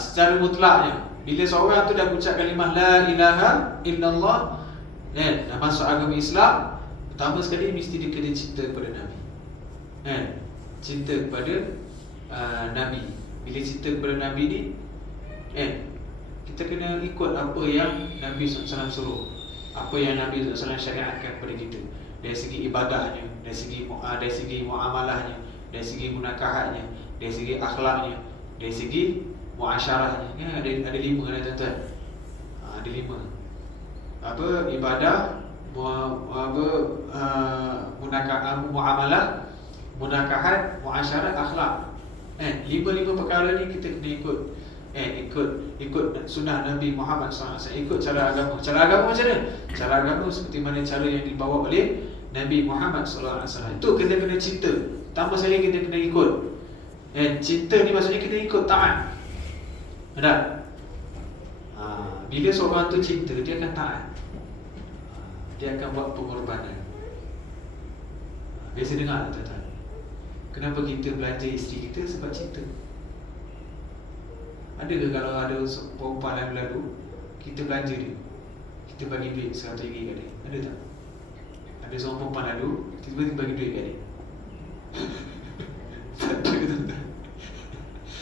secara mutlaknya. Bila seorang tu dah ucap kalimah la ilaha illallah, dah masuk agama Islam, pertama sekali mesti dia kena cinta kepada Nabi. Cinta kepada Nabi. Bila cinta kepada Nabi ni, kita kena ikut apa yang Nabi SAW suruh, apa yang Nabi SAW syariatkan kepada kita, dari segi ibadahnya, dari segi muamalahnya, dari segi munakahatnya, dari segi akhlaknya, dari segi muasyarahnya. Ada 5 kan, tuan-tuan. Ada 5. Ibadah, muamalah, munakahat, muasyarah, akhlak. 5 perkara ni kita kena ikut sunnah Nabi Muhammad SAW. Ikut cara agama. Cara agama macam mana? Cara agama seperti mana cara yang dibawa oleh Nabi Muhammad SAW. Itu kita kena cinta. Tambah sekali kita kena ikut. Cinta ni maksudnya kita ikut taat. Bila seorang tu cinta, dia akan taat, dia akan buat pengorbanan. Biasa dengar, tuan-tuan, kenapa kita belanja isteri kita? Sebab cinta. Ada ke kalau ada perempuan yang berlalu, kita belanja dia, kita bagi duit RM100 kat dia? Ada tak? Ada seorang perempuan lalu, tiba-tiba bagi duit kat dia.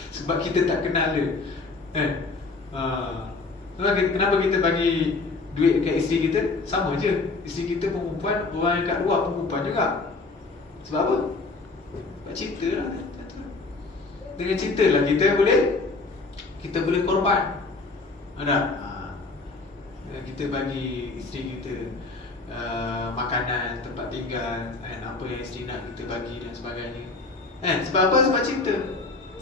Sebab kita tak kenal dia. Kenapa kita bagi duit kat isteri kita? Sama je. Isteri kita perempuan, orang yang kat luar perempuan juga. Sebab apa? Sebab cinta lah. Dengan cinta lah kita boleh korban. Ada? Kita bagi isteri kita makanan, tempat tinggal, apa yang isteri nak kita bagi dan sebagainya. Sebab apa? Sebab cinta.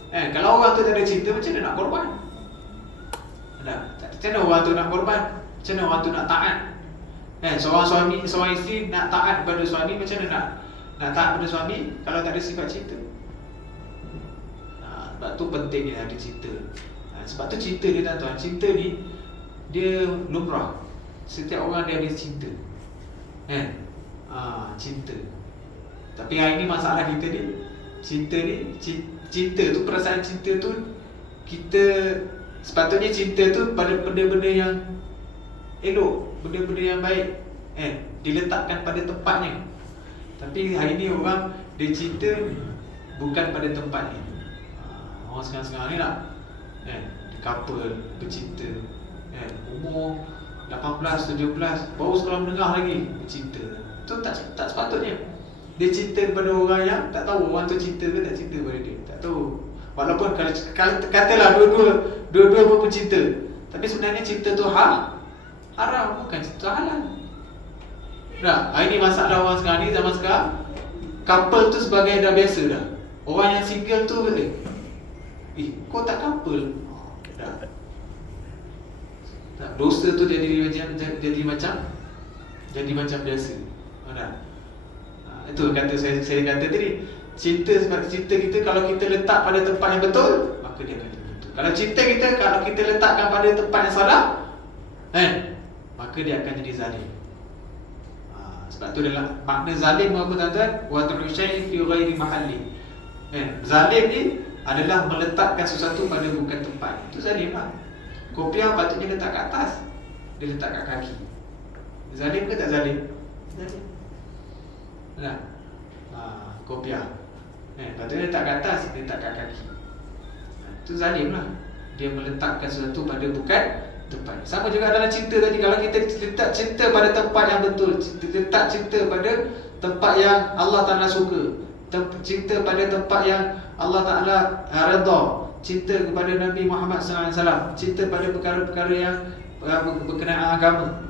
Kalau orang tu tak ada cinta, macam mana nak korban? Macam mana orang tu nak korban? Macam mana orang tu nak taat? Seorang isteri nak taat kepada suami, macam mana nak taat kepada suami kalau tak ada sifat cinta? Sebab tu pentingnya ada cinta. Sebab tu cinta dia, tuan-tuan, cinta ni dia lumrah. Setiap orang dia ada cinta. Cinta. Tapi hari ni masalah kita ni, cinta tu, perasaan cinta tu, kita sepatutnya cinta tu pada benda-benda yang elok, benda-benda yang baik, diletakkan pada tempatnya. Tapi hari ni orang dia cinta bukan pada tempatnya. Orang sekarang ni nak couple bercinta, umur 18, 17, baru sekolah menengah lagi bercinta. Itu tak sepatutnya. Dia cinta kepada orang yang tak tahu orang tu cinta ke tak cinta pada dia. Tak tahu. Walaupun kalau katalah dua-dua pun bercinta, tapi sebenarnya cinta tu haram, bukan cinta halal. Hari ni masalah orang sekarang ni, zaman sekarang, couple tu sebagai dah biasa dah. Orang yang single tu kau tak couple. Dosa tu jadi macam biasa. Itu kata saya kata tadi, cinta kita kalau kita letak pada tempat yang betul, maka dia akan jadi betul. Kalau cinta kita kalau kita letakkan pada tempat yang salah, maka dia akan jadi zalim. Sebab tu dalam makna zalim apa, tuan-tuan? Wa tarku syai'in fi ghairi mahalli. Zalim ni adalah meletakkan sesuatu pada bukan tempat. Itu zalim lah. Kopiah patutnya letak kat atas, dia letak kat kaki. Zalim ke tak zalim? Zalim. Kopiah patutnya letak kat atas, dia letak kat kaki. Itu zalim lah. Dia meletakkan sesuatu pada bukan tempat. Sama juga dalam cinta tadi. Kalau kita letak cinta pada tempat yang betul, letak cinta pada tempat yang Allah Ta'ala suka, cinta pada tempat yang Allah Ta'ala redha, cinta kepada Nabi Muhammad SAW, cinta pada perkara-perkara yang berkenaan agama,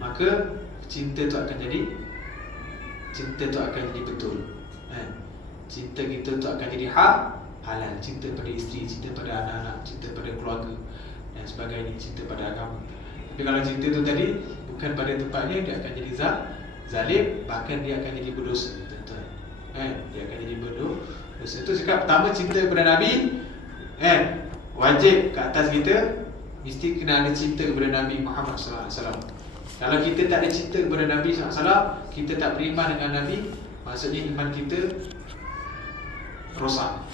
maka cinta tu akan jadi betul. Cinta kita tu akan jadi halal. Cinta pada isteri, cinta pada anak-anak, cinta pada keluarga dan sebagainya, cinta pada agama. Tapi kalau cinta tu tadi bukan pada tempatnya, dia akan jadi zalim, bahkan dia akan jadi berdosa. Dia akan jadi berdosa. Itu cakap pertama, cinta kepada Nabi, wajib ke atas kita mesti kena ada cinta kepada Nabi Muhammad SAW. Kalau kita tak ada cinta kepada Nabi SAW, kita tak beriman dengan Nabi, maksudnya iman kita rosak.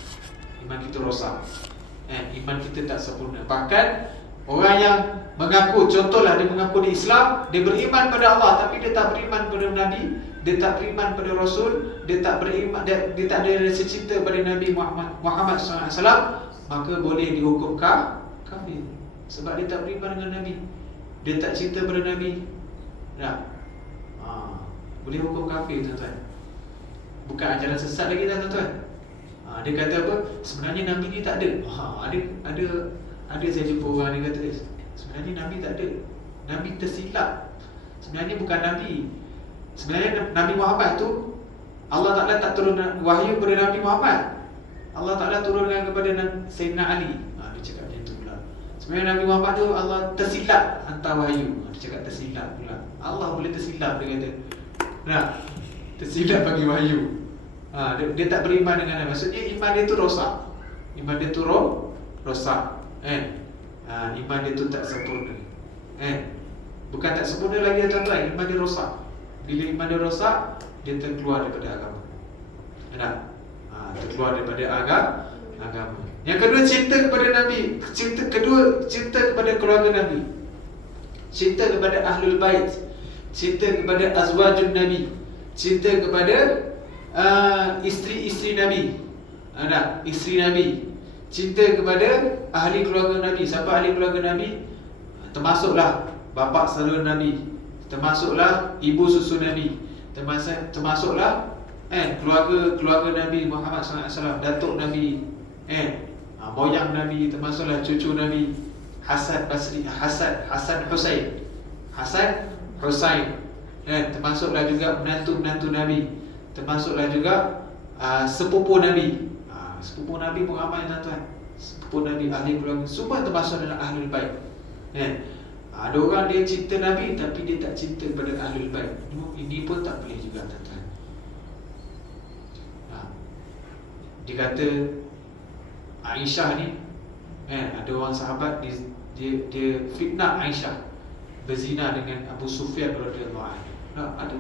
Iman kita tak sempurna. Bahkan orang yang mengaku, contohlah dia mengaku di Islam, dia beriman pada Allah, tapi dia tak beriman pada Nabi, dia tak beriman pada Rasul, dia tak dia tak ada rasa cinta pada Nabi Muhammad SAW, maka boleh dihukum kafir. Sebab dia tak beriman dengan Nabi, dia tak cinta pada Nabi. Boleh hukum kafir, tuan-tuan. Bukan ajaran sesat lagi, tuan-tuan. Dia kata apa? Sebenarnya Nabi ni tak ada. Ada saya jumpa orang dia kata, sebenarnya Nabi tak ada. Nabi tersilap. Sebenarnya bukan Nabi. Sebenarnya Nabi Muhammad tu, Allah Ta'ala tak turun wahyu kepada Nabi Muhammad. Allah Ta'ala turunkan kepada Sayyidina Ali. Dia cakap macam tu pula. Sebenarnya Nabi Muhammad tu Allah tersilap hantar wahyu. Dia cakap tersilap pula. Allah boleh tersilap, dia kata. Tersilap bagi wahyu. Dia tak beriman dengan Nabi. Maksudnya iman dia tu rosak. Iman dia tu rosak. Iman dia tu tak sempurna. Bukan tak sempurna lagi, tuan-tuan. Iman dia rosak. Bila iman dia rosak, dia terkeluar daripada agama. Terkeluar daripada agama. Yang kedua, cinta kepada Nabi. Cinta kepada keluarga Nabi. Cinta kepada Ahlul Bait. cinta kepada azwajun Nabi, cinta kepada isteri-isteri Nabi, isteri Nabi, cinta kepada ahli keluarga Nabi. Siapa ahli keluarga Nabi? Termasuklah bapa saudara Nabi, termasuklah ibu susu Nabi, termasuklah keluarga Nabi Muhammad SAW, datuk Nabi, moyang Nabi, termasuklah cucu Nabi, Hasan Husain, termasuklah juga menantu-menantu Nabi, termasuklah juga sepupu Nabi. Sepupu Nabi pun ramai tuan-tuan. Sepupu Nabi, ahli keluarga, semua termasuk dalam ahlul bait. Ada orang dia cinta Nabi tapi dia tak cinta kepada ahlul bait. Ini pun tak boleh juga tuan-tuan. Dia kata Aisyah ni, ada orang sahabat dia fitnah Aisyah berzina dengan Abu Sufyan radhiyallahu anhu. Ada.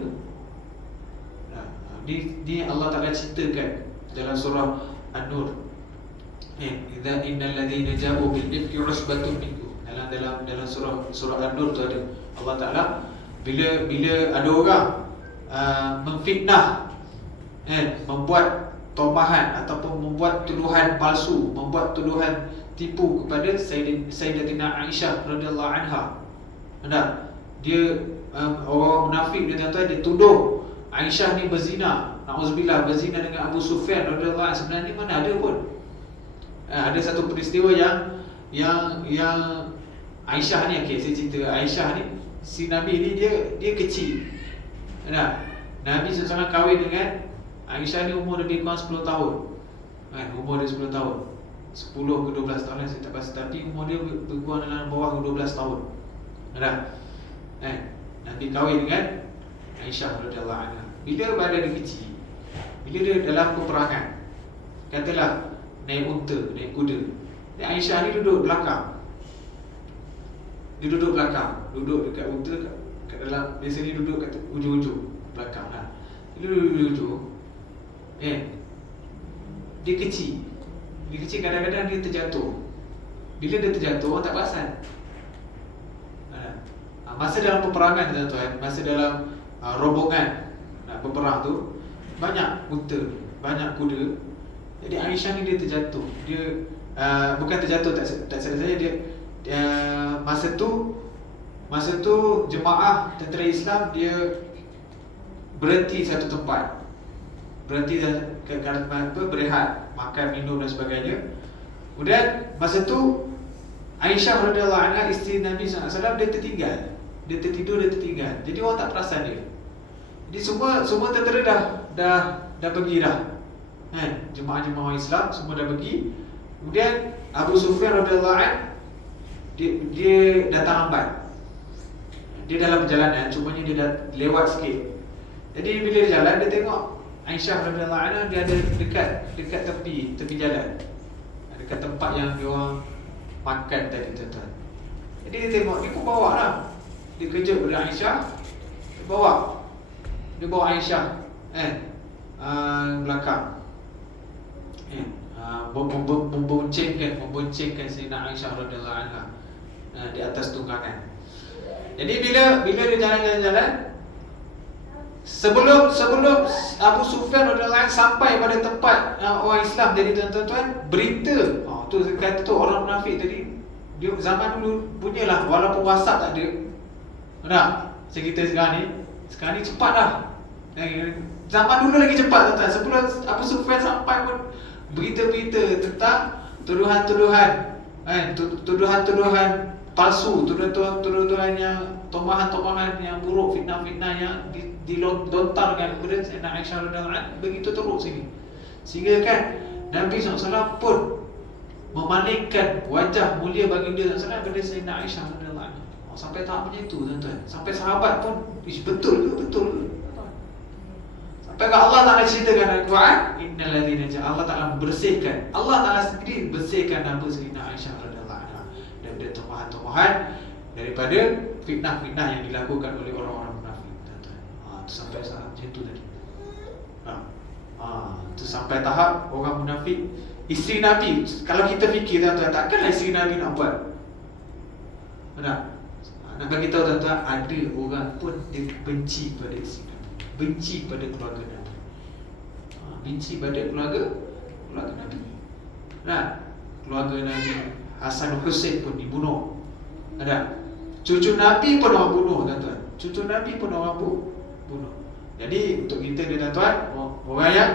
Dia Allah Taala ceritakan dalam surah An-Nur. Idza innal ladzina ja'u bil ifki usbatun minkum. Dalam surah An-Nur tu ada Allah Taala bila ada orang memfitnah, membuat tobahan ataupun membuat tuduhan palsu, membuat tuduhan tipu kepada Sayyidatina Aisyah radhiyallahu anha. Dia orang munafik dia tuan-tuan, dia tuduh Aisyah ni berzina, na'udzubillah, berzina dengan Abu Sufyan radhiyallahu anhu. Sebenarnya mana ada pun. Ada satu peristiwa yang Aisyah ni, saya cerita Aisyah ni, si Nabi ni dia kecil. Nabi SAW kahwin dengan Aisyah ni umur lebih kurang 10 tahun. Umur dia 10 tahun. 10 ke 12 tahun saya tak pasti, tapi umur dia berkurang dalam bawah 12 tahun. Nabi kahwin dengan Aisyah radhiyallahu anha. Bila badan dia kecil, bila dia dalam peperangan, katalah naik unta, naik kuda, Aisyah ni duduk belakang. Dia duduk belakang, duduk dekat unta, kat dalam, biasanya duduk kat ujung-ujung belakang lah. Dia duduk di ujung. Dia kecil. Kadang-kadang dia terjatuh. Bila dia terjatuh, orang tak perasan. Masa dalam peperangan tuan-tuan, masa dalam rombongan berperang tu, banyak unta, banyak kuda. Jadi Aisyah ni dia terjatuh. Dia bukan terjatuh, tak salah saya, dia masa tu jemaah tentera Islam dia berhenti satu tempat, berhenti berehat, makan, minum dan sebagainya. Kemudian masa tu Aisyah radhiyallahu anha, isteri Nabi SAW, dia tertinggal. Dia tertidur, dia tertinggal. Jadi orang tak perasan dia. Jadi semua tentera dah pergi dah. Jemaah-jemaah Islam semua dah pergi. Kemudian Abu Sufyan radhiyallahu anhu dia datang lambat. Dia dalam perjalanan, cumanya dia dah lewat sikit. Jadi bila dia jalan, dia tengok Aisyah radhiyallahu anha, dia ada dekat tepi jalan, dekat tempat yang dia orang makan tadi tuan-tuan. Jadi dia tengok, dia pun bawa lah. Dia kejut pada Aisyah, dia bawa Aisyah belakang, memboncengkan Sayyidina Aisyah radhiyallahu anha di atas tunggangan. Jadi bila dia jalan-jalan, sebelum Abu Sufyan radhiyallahu anhu sampai pada tempat orang Islam jadi tuan-tuan, berita tu kata tu orang munafik tadi, dia zaman dulu punyalah, walaupun WhatsApp tak ada. Sekarang ni cepat dah. Zaman dulu lagi cepat tuan-tuan. Sebelum Abu Sufyan sampai pun berita-berita tentang tuduhan-tuduhan palsu, tuduhan yang tomahan yang buruk, fitnah-fitnah yang dilontarkan kepada Sayyidina Aisyah radhiyallahu anha, begitu teruk sini. Sehingga kan Nabi SAW pun memalingkan wajah mulia baginda SAW kepada Sayyidina Aisyah radhiyallahu anha. Sampai tahap macam itu tuan-tuan. Sampai sahabat pun betul ke? Sampai Allah Ta'ala ceritakan dalam Al-Quran, innal ladzina Allah Ta'ala bersihkan. Allah Ta'ala sendiri bersihkan nama Sayyidina Aisyah radhiyallahu anha daripada tomahan-tomahan, daripada fitnah-fitnah yang dilakukan oleh orang-orang munafik tuan-tuan. Itu sampai saat macam itu tadi. Itu sampai tahap orang munafik. Isteri Nabi, kalau kita fikir tuan-tuan, takkanlah isteri Nabi nak buat. Nak bagi tahu tuan-tuan, ada orang pun dia benci pada isteri Nabi, benci pada keluarga Nabi, benci pada keluarga Nabi. Nah, keluarga Nabi Hasan Hussein pun dibunuh. Ada. Cucu Nabi pun orang bunuh, tuan-tuan. Cucu Nabi pun orang bunuh. Jadi untuk kita ni tuan-tuan, orang yang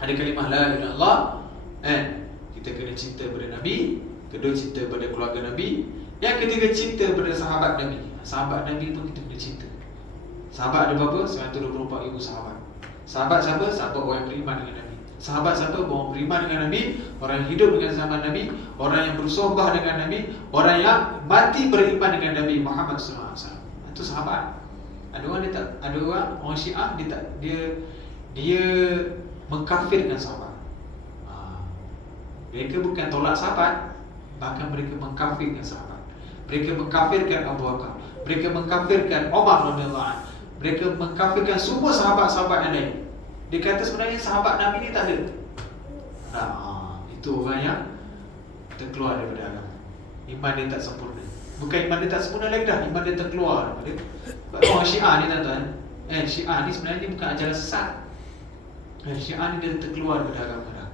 ada kalimah la ilaha illallah, kita kena cinta pada Nabi. Kedua, cinta pada keluarga Nabi. Yang ketiga, cinta pada sahabat Nabi. Sahabat Nabi pun kita kena cinta. Sahabat ada berapa? 124,000 sahabat. Sahabat siapa? Sahabat orang yang beriman dengan Nabi. Sahabat siapa? Orang beriman dengan Nabi, orang yang hidup dengan zaman Nabi, orang yang bersohbah dengan Nabi, orang yang mati beriman dengan Nabi Muhammad SAW. Itu sahabat. Ada orang dia tak, ada orang Syiah dia mengkafirkan sahabat. Mereka bukan tolak sahabat, bahkan mereka mengkafirkan sahabat. Mereka mengkafirkan Abu Bakar, mereka mengkafirkan Umar radhiyallahu anhu, mereka mengkafirkan semua sahabat-sahabat yang lain. Dia kata sebenarnya sahabat Nabi ni tak ada. Itu orang yang terkeluar daripada agama. Iman dia tak sempurna. Bukan iman dia tak sempurna lagi dah, iman dia terkeluar daripada. Orang Syiah ni tuan-tuan, Syiah ni sebenarnya bukan ajaran sesat. Syiah ni dia terkeluar daripada agama dah.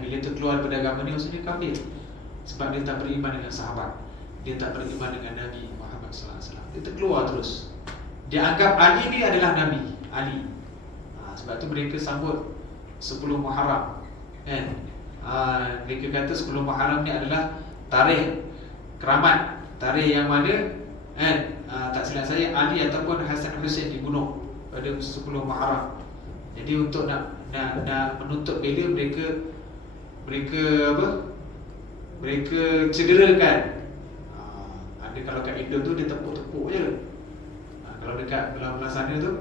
Bila terkeluar daripada agama ni maksudnya kafir. Sebab dia tak beriman dengan sahabat, dia tak beriman dengan Nabi Muhammad SAW. Dia terkeluar terus. Dia anggap Ali ni adalah Nabi Ali. Sebab tu mereka sambut 10 Muharram. Mereka kata 10 Muharram ni adalah tarikh keramat, tarikh yang mana tak silap saya Ali ataupun Hasan Hussein dibunuh pada 10 Muharram. Jadi untuk nak menuntut bela, mereka cederakan. Ada kalau kat Indo tu dia tepuk-tepuk je. Kalau dekat belah sana tu,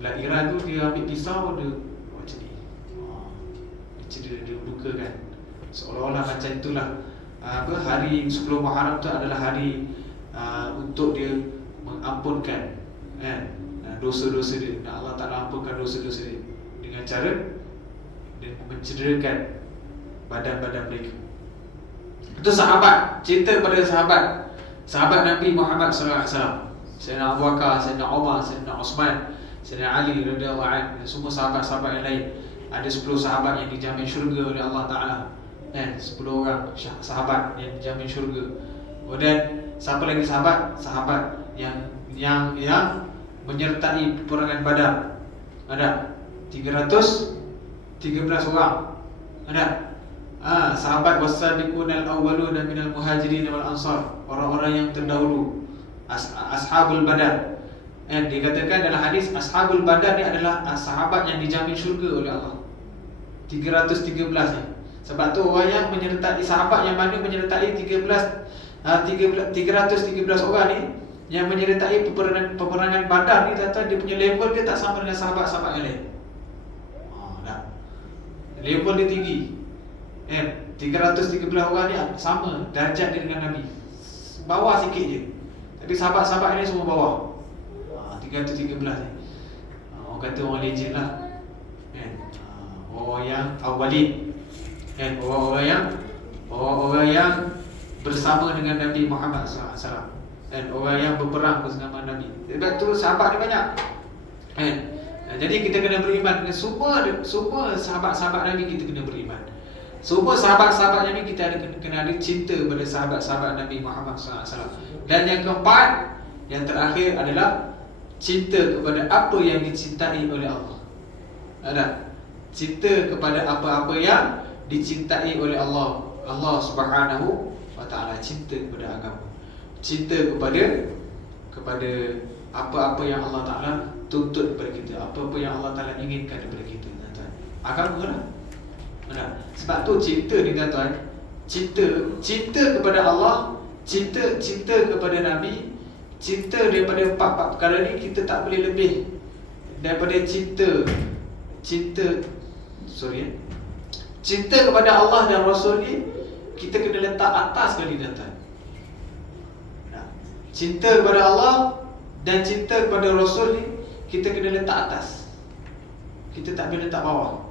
belah Iran tu, dia ambil pisau, dia macam ni, dia cedera, dia lukakan. Seolah-olah macam itulah hari 10 Muharram tu adalah hari untuk dia mengampunkan dosa-dosa dia. Allah Ta'ala ampunkan dosa-dosa dia dengan cara dia mencederakan badan-badan mereka. Itu sahabat, cinta pada sahabat Nabi Muhammad SAW. Sayyidina Abu Bakar, Sayyidina Umar, Sayyidina Osman, Sayyidina Ali radhiyallahu anhu, semua sahabat-sahabat yang lain. Ada 10 sahabat yang dijamin syurga oleh Allah Ta'ala. 10 orang sahabat yang dijamin syurga. Kemudian siapa lagi sahabat? Sahabat yang menyertai peperangan Badar. Ada 313 orang. Ada sahabat wasabiqunal awwaluna minal muhajirin wal ansar, orang-orang yang terdahulu, ashabul badar. Dikatakan dalam hadis ashabul badar ni adalah sahabat yang dijamin syurga oleh Allah. 313 ni. Sebab tu orang yang menyertai, sahabat yang mana menyertai 313 orang ni, yang menyertai peperangan Badar ni, tuan-tuan, dia punya level dia tak sama dengan sahabat-sahabat yang lain. Level dia tinggi. 313 orang ni sama darjat dia dengan Nabi, bawah sikit je. Tapi sahabat-sahabat ni semua bawah. 313 ni orang kata orang legend lah, orang yang awalin, orang yang bersama dengan Nabi Muhammad SAW, orang yang berperang bersama Nabi. Sebab tu sahabat ni banyak. Jadi kita kena beriman dengan semua sahabat-sahabat Nabi. Kita kena beriman. Semua sahabat-sahabat Nabi kita kena ada cinta pada sahabat-sahabat Nabi Muhammad SAW. Dan yang keempat, yang terakhir adalah cinta kepada apa yang dicintai oleh Allah. Ada cinta kepada apa-apa yang dicintai oleh Allah Subhanahu wa Ta'ala. Cinta kepada agama, cinta kepada apa-apa yang Allah Ta'ala tuntut kepada kita, apa-apa yang Allah Ta'ala inginkan daripada kita, tuan-tuan. Agama lah. Sebab tu cinta ni, tuan-tuan, cinta kepada Allah, cinta kepada Nabi, cinta daripada empat perkara ni, kita tak boleh lebih daripada cinta kepada Allah dan Rasul ni, kita kena letak atas sekali, tuan-tuan. Cinta kepada Allah dan cinta kepada Rasul ni, kita kena letak atas. Kita tak boleh letak bawah.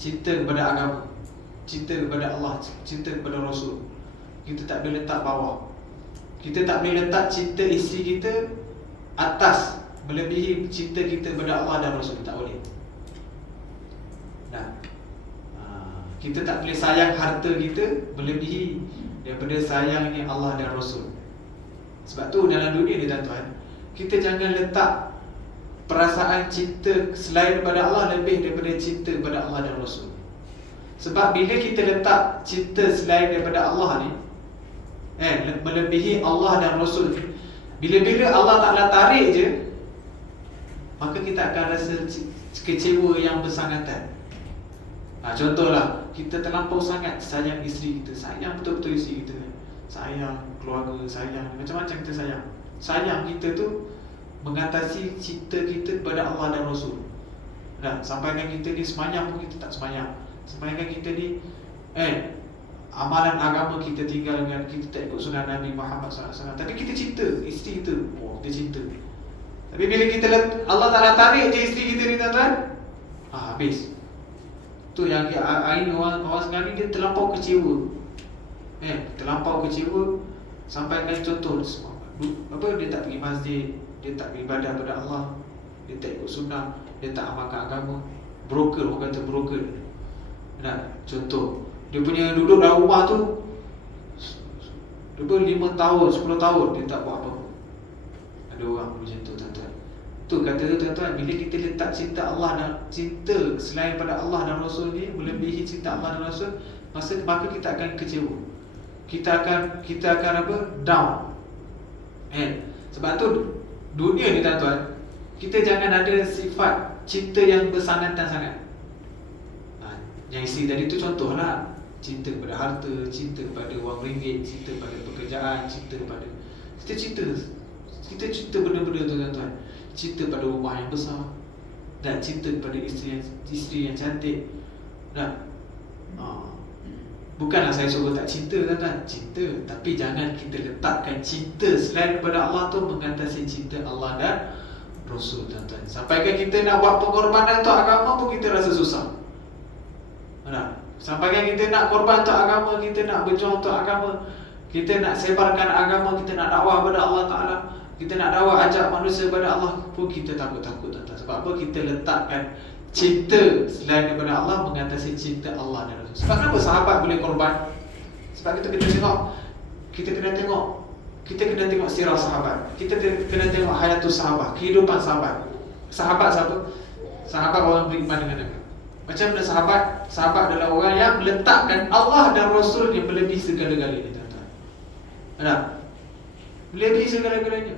Cinta kepada agama, cinta kepada Allah, cinta kepada Rasul, kita tak boleh letak bawah. Kita tak boleh letak cinta isteri kita atas, melebihi cinta kita kepada Allah dan Rasul. Tak boleh. Nah, kita tak boleh sayang harta kita melebihi daripada sayangnya Allah dan Rasul. Sebab tu dalam dunia ni tuan-tuan, kita jangan letak perasaan cinta selain daripada Allah lebih daripada cinta kepada Allah dan Rasul. Sebab bila kita letak cinta selain daripada Allah ni, melebihi Allah dan Rasul, bila-bila Allah Ta'ala tarik je, maka kita akan rasa kecewa yang bersangatan. Contohlah, kita terlampau sangat sayang isteri kita, sayang betul-betul isteri kita, sayang keluarga, sayang macam-macam kita sayang. Sayang kita tu mengatasi cinta kita kepada Allah dan Rasul. Sampaikan kita ni semayang pun kita tak semayang. Sampaikan kita ni amalan agama kita tinggalkan, kita tak ikut sunnah Nabi Muhammad SAW. Tapi kita cinta isteri kita, kita cinta. Tapi bila kita Allah Ta'ala tarik je isteri kita ni tuan-tuan, habis. Tu yang hari ni orang sekarang ni dia terlampau kecewa. Terlampau kecewa. Sampaikan contoh, dia tak pergi masjid, dia tak beribadah kepada Allah, dia tak ikut sunnah, dia tak amalkan agama. Broker, orang kata broker. Contoh, dia punya duduk dalam rumah tu 5 tahun, 10 tahun dia tak buat apa-apa. Ada orang macam tu tuan-tuan. Tu kata tuan-tuan, bila kita letak cinta Allah dan cinta selain pada Allah dan Rasul ni melebihi cinta Allah dan Rasul, maka kita akan kecewa. Kita akan apa? Down. Sebab tu dunia ni tuan-tuan, kita jangan ada sifat cinta yang bersangatan sangat. Yang isi tadi tu contohlah, cinta kepada harta, cinta kepada wang ringgit, cinta pada pekerjaan, cinta pada kita cinta benda-benda tu tuan-tuan. Cinta pada rumah yang besar, dan cinta kepada isteri yang cantik. Bukanlah saya suruh tak cinta tuan-tuan, cinta, tapi jangan kita letakkan cinta selain daripada Allah tu mengatasi cinta Allah dan Rasul tuan-tuan. Sampaikan kita nak buat pengorbanan untuk agama pun kita rasa susah. Sampaikan kita nak korban untuk agama, kita nak berjuang untuk agama, kita nak sebarkan agama, kita nak dakwah kepada Allah Ta'ala, kita nak dakwah ajak manusia kepada Allah pun kita takut-takut tuan-tuan. Sebab apa? Kita letakkan cinta selain daripada Allah mengatasi cinta Allah dan Rasul. Sebab kenapa sahabat boleh korban? Sebab kita kena tengok sirah sahabat. Kita kena tengok hayatus sahabat, kehidupan sahabat. Sahabat siapa? Sahabat orang beriman dengan Nabi. Macam mana sahabat? Sahabat adalah orang yang meletakkan Allah dan Rasul yang melebihi segala-galanya tuan-tuan. Melebihi segala-galanya.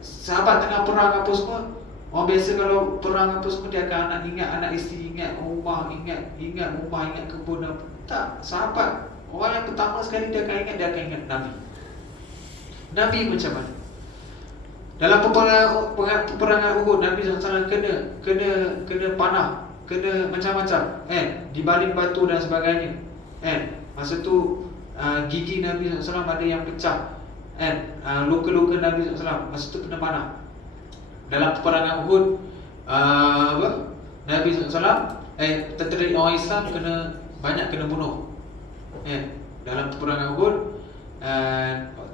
Sahabat tengah perang apa semua, orang biasa kalau perang apa semua dia akan ingat anak isteri, ingat rumah, ingat rumah, ingat kebun apa. Tak, sahabat orang yang pertama sekali dia akan ingat Nabi. Nabi macam mana? Dalam peperangan Uhud, Nabi SAW kena panah, kena macam-macam, dibaling batu dan sebagainya. Masa tu gigi Nabi SAW ada yang pecah, luka-luka Nabi SAW masa tu kena panah. Dalam peperangan Uhud, Nabi SAW, tentera orang Islam kena bunuh. Dalam peperangan Uhud,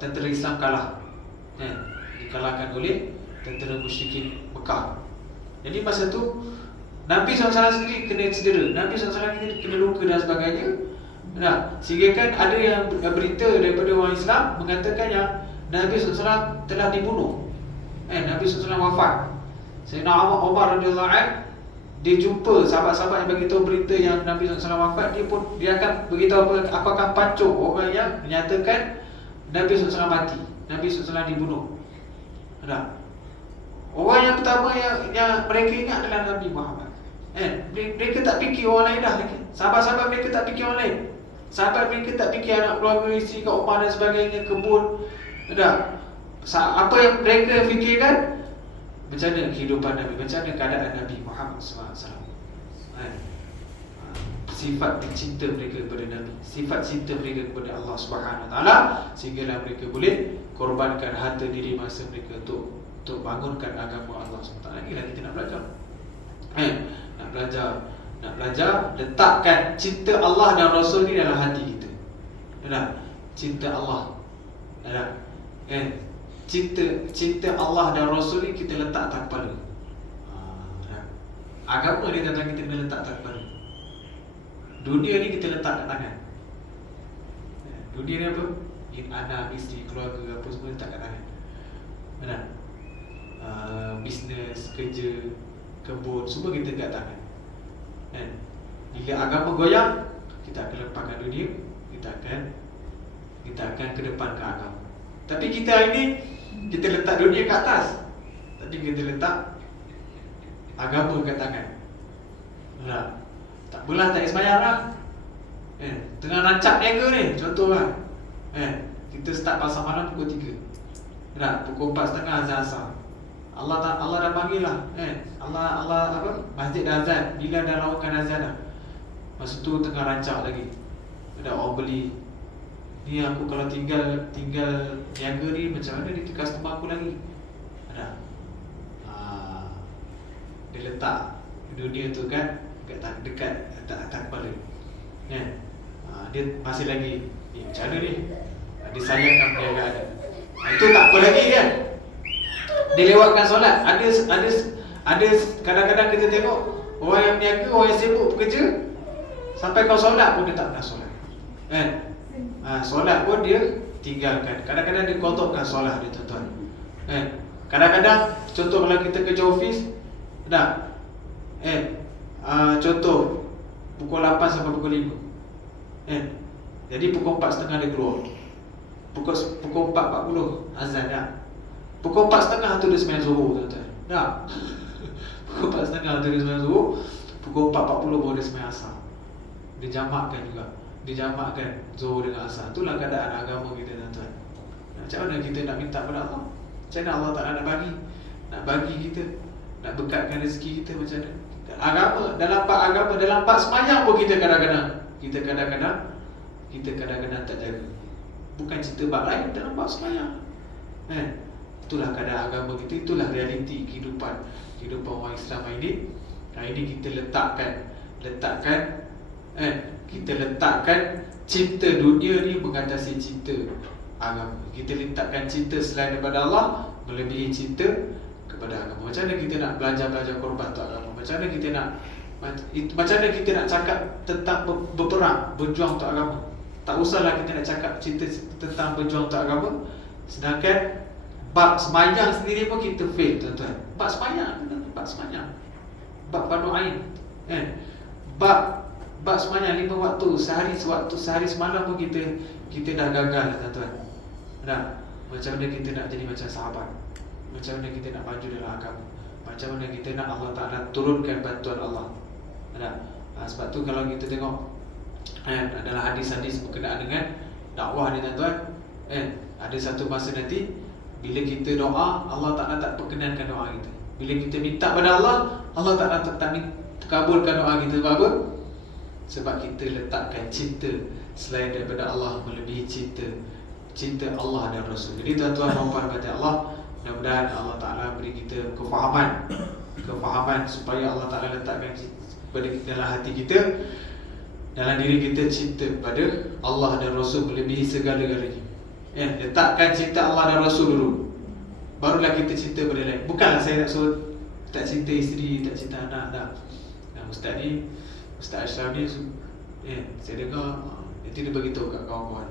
tentera Islam kalah, dikalahkan oleh tentera musyrikin Mekah. Jadi masa tu Nabi SAW sendiri kena cedera, Nabi SAW kena luka dan sebagainya. Sehingga kan ada yang berita daripada orang Islam mengatakan yang Nabi SAW telah dibunuh. Nabi SAW wafat. Sayyidina Umar radhiyallahu anhu, dia jumpa sahabat-sahabat yang beritahu berita yang Nabi SAW wafat, dia akan beritahu apa akan pancung orang yang menyatakan Nabi SAW mati, Nabi SAW dibunuh. Orang yang pertama yang mereka ingat adalah Nabi Muhammad. Mereka tak fikir orang lain dah lagi. Sahabat-sahabat mereka tak fikir orang lain. Sahabat mereka tak fikir anak keluarga, isteri, kat rumah dan sebagainya, kebun. Apa yang mereka fikirkan, macam mana kehidupan Nabi, macam mana keadaan Nabi Muhammad SAW. Sifat cinta mereka kepada Nabi, sifat cinta mereka kepada Allah Subhanahu Wa Taala, sehinggalah mereka boleh korbankan harta diri masa mereka untuk bangunkan agama Allah SWT. Inilah kita nak belajar. Nak belajar letakkan cinta Allah dan Rasul ni dalam hati kita. Cinta Allah. Ada. Cinta Allah dan Rasul ni kita letak atas kepala. Agama ni tentang kita kena letak atas kepala. Dunia ni kita letak kat tangan. Dunia ni apa? Anak, isteri, keluarga, apa semua letak kat tangan. Benar? Bisnes, kerja, kebun, semua kita kat tangan. Bila agama goyang, kita akan lepaskan dunia, kita akan ke depan ke agama. Tapi kita hari ni, kita letak dunia ke atas, tapi kita letak agama kat tangan. Benar? Tak apalah, tak sembahyang lah. Tengah rancak niaga ni, contoh lah. Kita start pasar malam pukul 3. Benar? Pukul 4.30 azan asar. Allah dah panggil lah. Allah apa? Masjid dah azan, bila dah lakukan azan dah. Masa tu tengah rancak lagi. Ada orang beli. Ni aku kalau tinggal niaga ni, macam mana ni customer aku lagi? Ada. Dia letak dunia tu kan dekat atas kepala. Dia masih lagi macam mana ni? Dia sayangkan perniagaan dia. Itu tak apa lagi kan? Dia lewatkan solat. Ada kadang-kadang kita tengok orang yang berniaga, orang yang sibuk bekerja, sampai kau solat pun dia tak pernah solat. Solat pun dia tinggalkan. Kadang-kadang dia kotorkan solat dia, tuan-tuan. Kadang-kadang contoh kalau kita kerja office, contoh pukul 8 sampai pukul 5. Jadi pukul 4.30 dia keluar. Pukul 4.40 azan dah. Pukul 4.30 tu dia sembahyang zuhur, tuan-tuan. Dah. Pukul 4.30 tu dia sembahyang zuhur. Pukul 4.40 baru dia sembahyang asar. Dia jamakkan juga. Dia jamakkan zuhur dengan asar. Itulah keadaan agama kita, tuan-tuan. Macam mana kita nak minta pada Allah? Macam mana Allah Ta'ala nak bagi kita, nak bekatkan rezeki kita macam mana? Agama, dalam bab semayang pun kita kadang-kadang tak jaga. Bukan cerita bab lain, dalam bab semayang. Itulah keadaan agama kita, itulah realiti kehidupan orang Islam ini. Hari ini kita letakkan kita letakkan cinta dunia ni mengatasi cinta agama. Kita letakkan cinta selain daripada Allah melebihi cinta kepada agama. Macam mana kita nak belajar korban untuk agama? Macam mana kita nak cakap tentang berperang, berjuang untuk agama? Tak usahlah kita nak cakap cerita tentang berjuang untuk agama, sedangkan bab semayang sendiri pun kita fail, tuan-tuan. Bab semayang, bab fardu ain, bab semayang 5 waktu, sehari semalam pun kita dah gagal, tuan-tuan. Macam mana kita nak jadi macam sahabat? Macam mana kita nak maju dalam agama? Macam mana kita nak Allah Ta'ala turunkan bantuan Allah? Sebab tu kalau kita tengok adalah hadis-hadis berkenaan dengan dakwah ni, tuan-tuan. Ada satu masa nanti bila kita doa, Allah Ta'ala tak perkenankan doa kita. Bila kita minta pada Allah, Allah Ta'ala tak kabulkan doa kita. Sebab apa? Sebab kita letakkan cinta selain daripada Allah melebihi cinta Allah dan Rasul. Jadi tuan-tuan dan puan kata Allah, mudah-mudahan Allah Ta'ala beri kita kefahaman supaya Allah Ta'ala letakkan pada dalam hati kita, dalam diri kita, cinta pada Allah dan Rasul melebihi segala-galanya. Letakkan cinta Allah dan Rasul dulu, barulah kita cinta pada lain. Bukanlah saya nak suruh tak cinta isteri, tak cinta anak, dah. Ustaz Ashraf ni, saya dengar nanti dia beritahu kat kawan-kawan.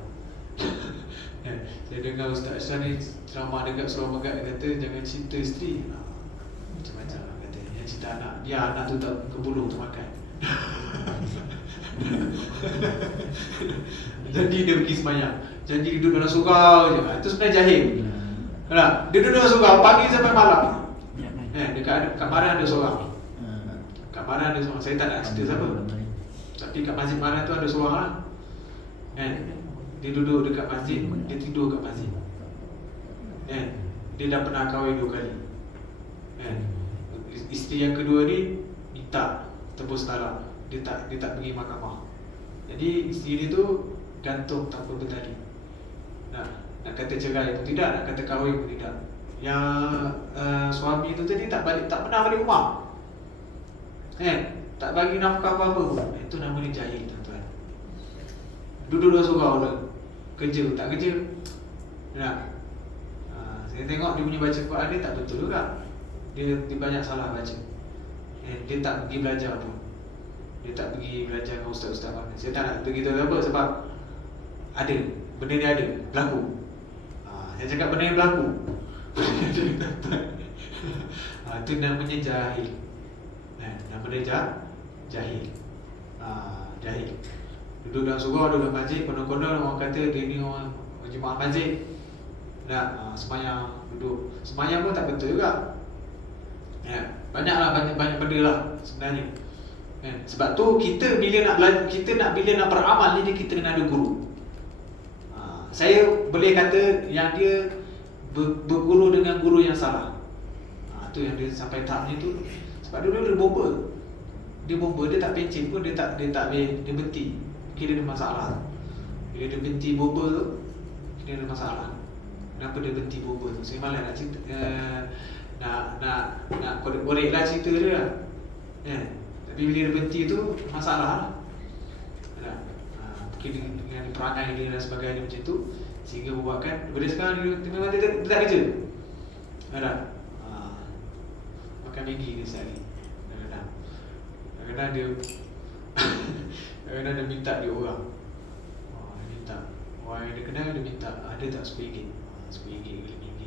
Saya dengar Ustaz Ashraf ni ceramah dekat Surau Megat, dia kata jangan cinta isteri, macam-macam lah kata. Yang cinta anak, dia anak tu tak kebuluh tu makan. Jadi dia pergi semayang, janji duduk dalam surau je. Itu sebenarnya jahil. Dia duduk dalam surau pagi sampai malam. Dekat Marah ada seorang. Kat Marah ada seorang, saya tak nak cerita siapa, tapi kat Masjid Marah tu ada seorang lah. Dia duduk dekat masjid, dia tidur kat masjid. Dia dah pernah kahwin 2 kali. Isteri yang kedua ni minta tebus talak. Dia tak pergi mahkamah. Jadi isteri dia tu gantung tanpa bertali. Nak kata cerai pun tidak, nak kata kahwin pun tidak. Yang suami tu tadi tak pernah balik rumah. Tak bagi nafkah apa-apa pun. Itu nama dia jahil, tuan-tuan. Duduk dalam surau dah. Kerja tak kerja. Saya tengok dia punya baca Quran dia tak betul juga. Dia banyak salah baca. Dia tak pergi belajar pun. Dia tak pergi belajar dengan ustaz-ustaz mana. Saya tak nak begitu apa sebab ada, benda ni ada, berlaku. Saya cakap benda ni berlaku. Itu namanya jahil. Nama dia jahil. Jahil. Duduk dalam surau, duduk dalam masjid, konon-konon orang kata dia ni orang jemaah masjid. Semayang, duduk. Semayang pun tak betul juga. Banyak benda lah sebenarnya. Sebab tu kita bila nak beramal ni kita kena ada guru. Saya boleh kata yang dia berguru dengan guru yang salah. Tu yang dia sampai tahap ni tu. Sebab dulu dia bomba, dia tak pencin pun, dia berhenti. Kira ada masalah. Bila dia berhenti bomba tu, kira ada masalah. Kenapa dia berhenti bomba tu? Saya malas nak cerita, nak korek lah cerita dia lah. Tapi bila dia berhenti tu, masalah lah. Mungkin dengan perangai dia dan sebagainya macam tu, sehingga membuatkan daripada sekarang dia memang dia tak kerja. Makan Maggi dia sehari. Kadang-kadang dia minta dia orang. Dia minta. Orang yang dia kenal dia minta, ada tak RM10? RM10 ke RM5.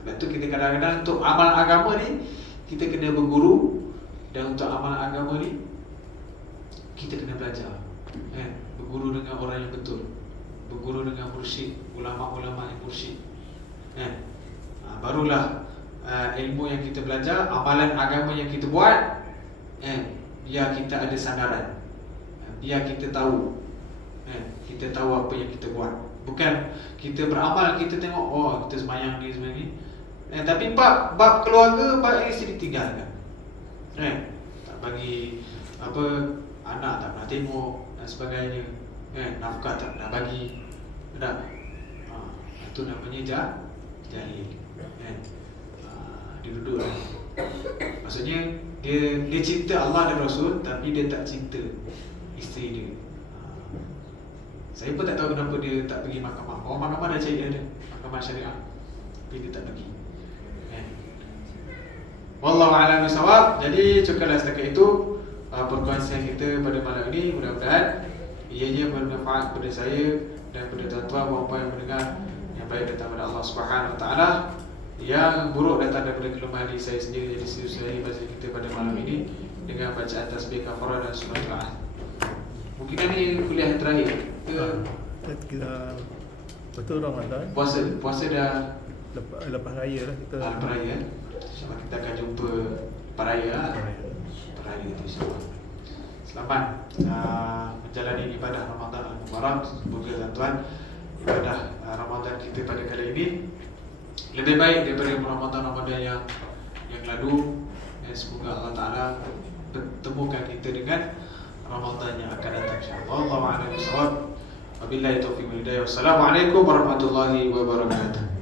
Sebab tu kita kadang-kadang untuk amal agama ni kita kena berguru. Dan untuk amal agama ni kita kena belajar. Berguru dengan orang yang betul. Berguru dengan mursyid, ulama-ulama yang mursyid. Barulah ilmu yang kita belajar, amalan agama yang kita buat, biar kita ada sandaran, biar kita tahu, kita tahu apa yang kita buat. Bukan kita beramal, kita tengok kita semayang ni semayang ni, tapi bab keluarga, bab isteri ditinggalkan. Tak bagi apa, anak tak pernah tengok dan sebagainya, nafkah tak pernah bagi. Itu namanya jahil. Dia duduk lah. Maksudnya dia cinta Allah dan Rasul, tapi dia tak cinta isteri dia. Saya pun tak tahu kenapa dia tak pergi mahkamah. Orang mahkamah dah cari dia, mahkamah syariah, tapi dia tak pergi. Wallahu a'lam bishawab. Jadi cukuplah setakat itu perkongsian kita pada malam ini. Mudah-mudahan ianya bermanfaat kepada saya dan kepada tuan-tuan puan-puan yang mendengar. Yang baik datang daripada Allah Subhanahu Wa Taala, yang buruk datang daripada kelemahan diri saya sendiri. Jadi selesai baca kita pada malam ini dengan bacaan tasbih kafarah dan surah Al-Ahzab. Mungkin ini kuliah yang terakhir kita betul Ramadan. Puasa dah lepas raya lah kita. Lepas raya. InsyaAllah kita akan jumpa paraya itu insyaAllah. Selamat menjalani ibadah Ramadan Al-Mubarak. Semoga tuan-tuan ibadah Ramadan kita pada kali ini lebih baik daripada Ramadan-Ramadan yang lalu. Semoga Allah Ta'ala pertemukan kita dengan Ramadan yang akan datang insyaAllah. Wallahu a'lam bishawab. Wabillahi taufiq wal hidayah. Wassalamualaikum warahmatullahi wabarakatuh.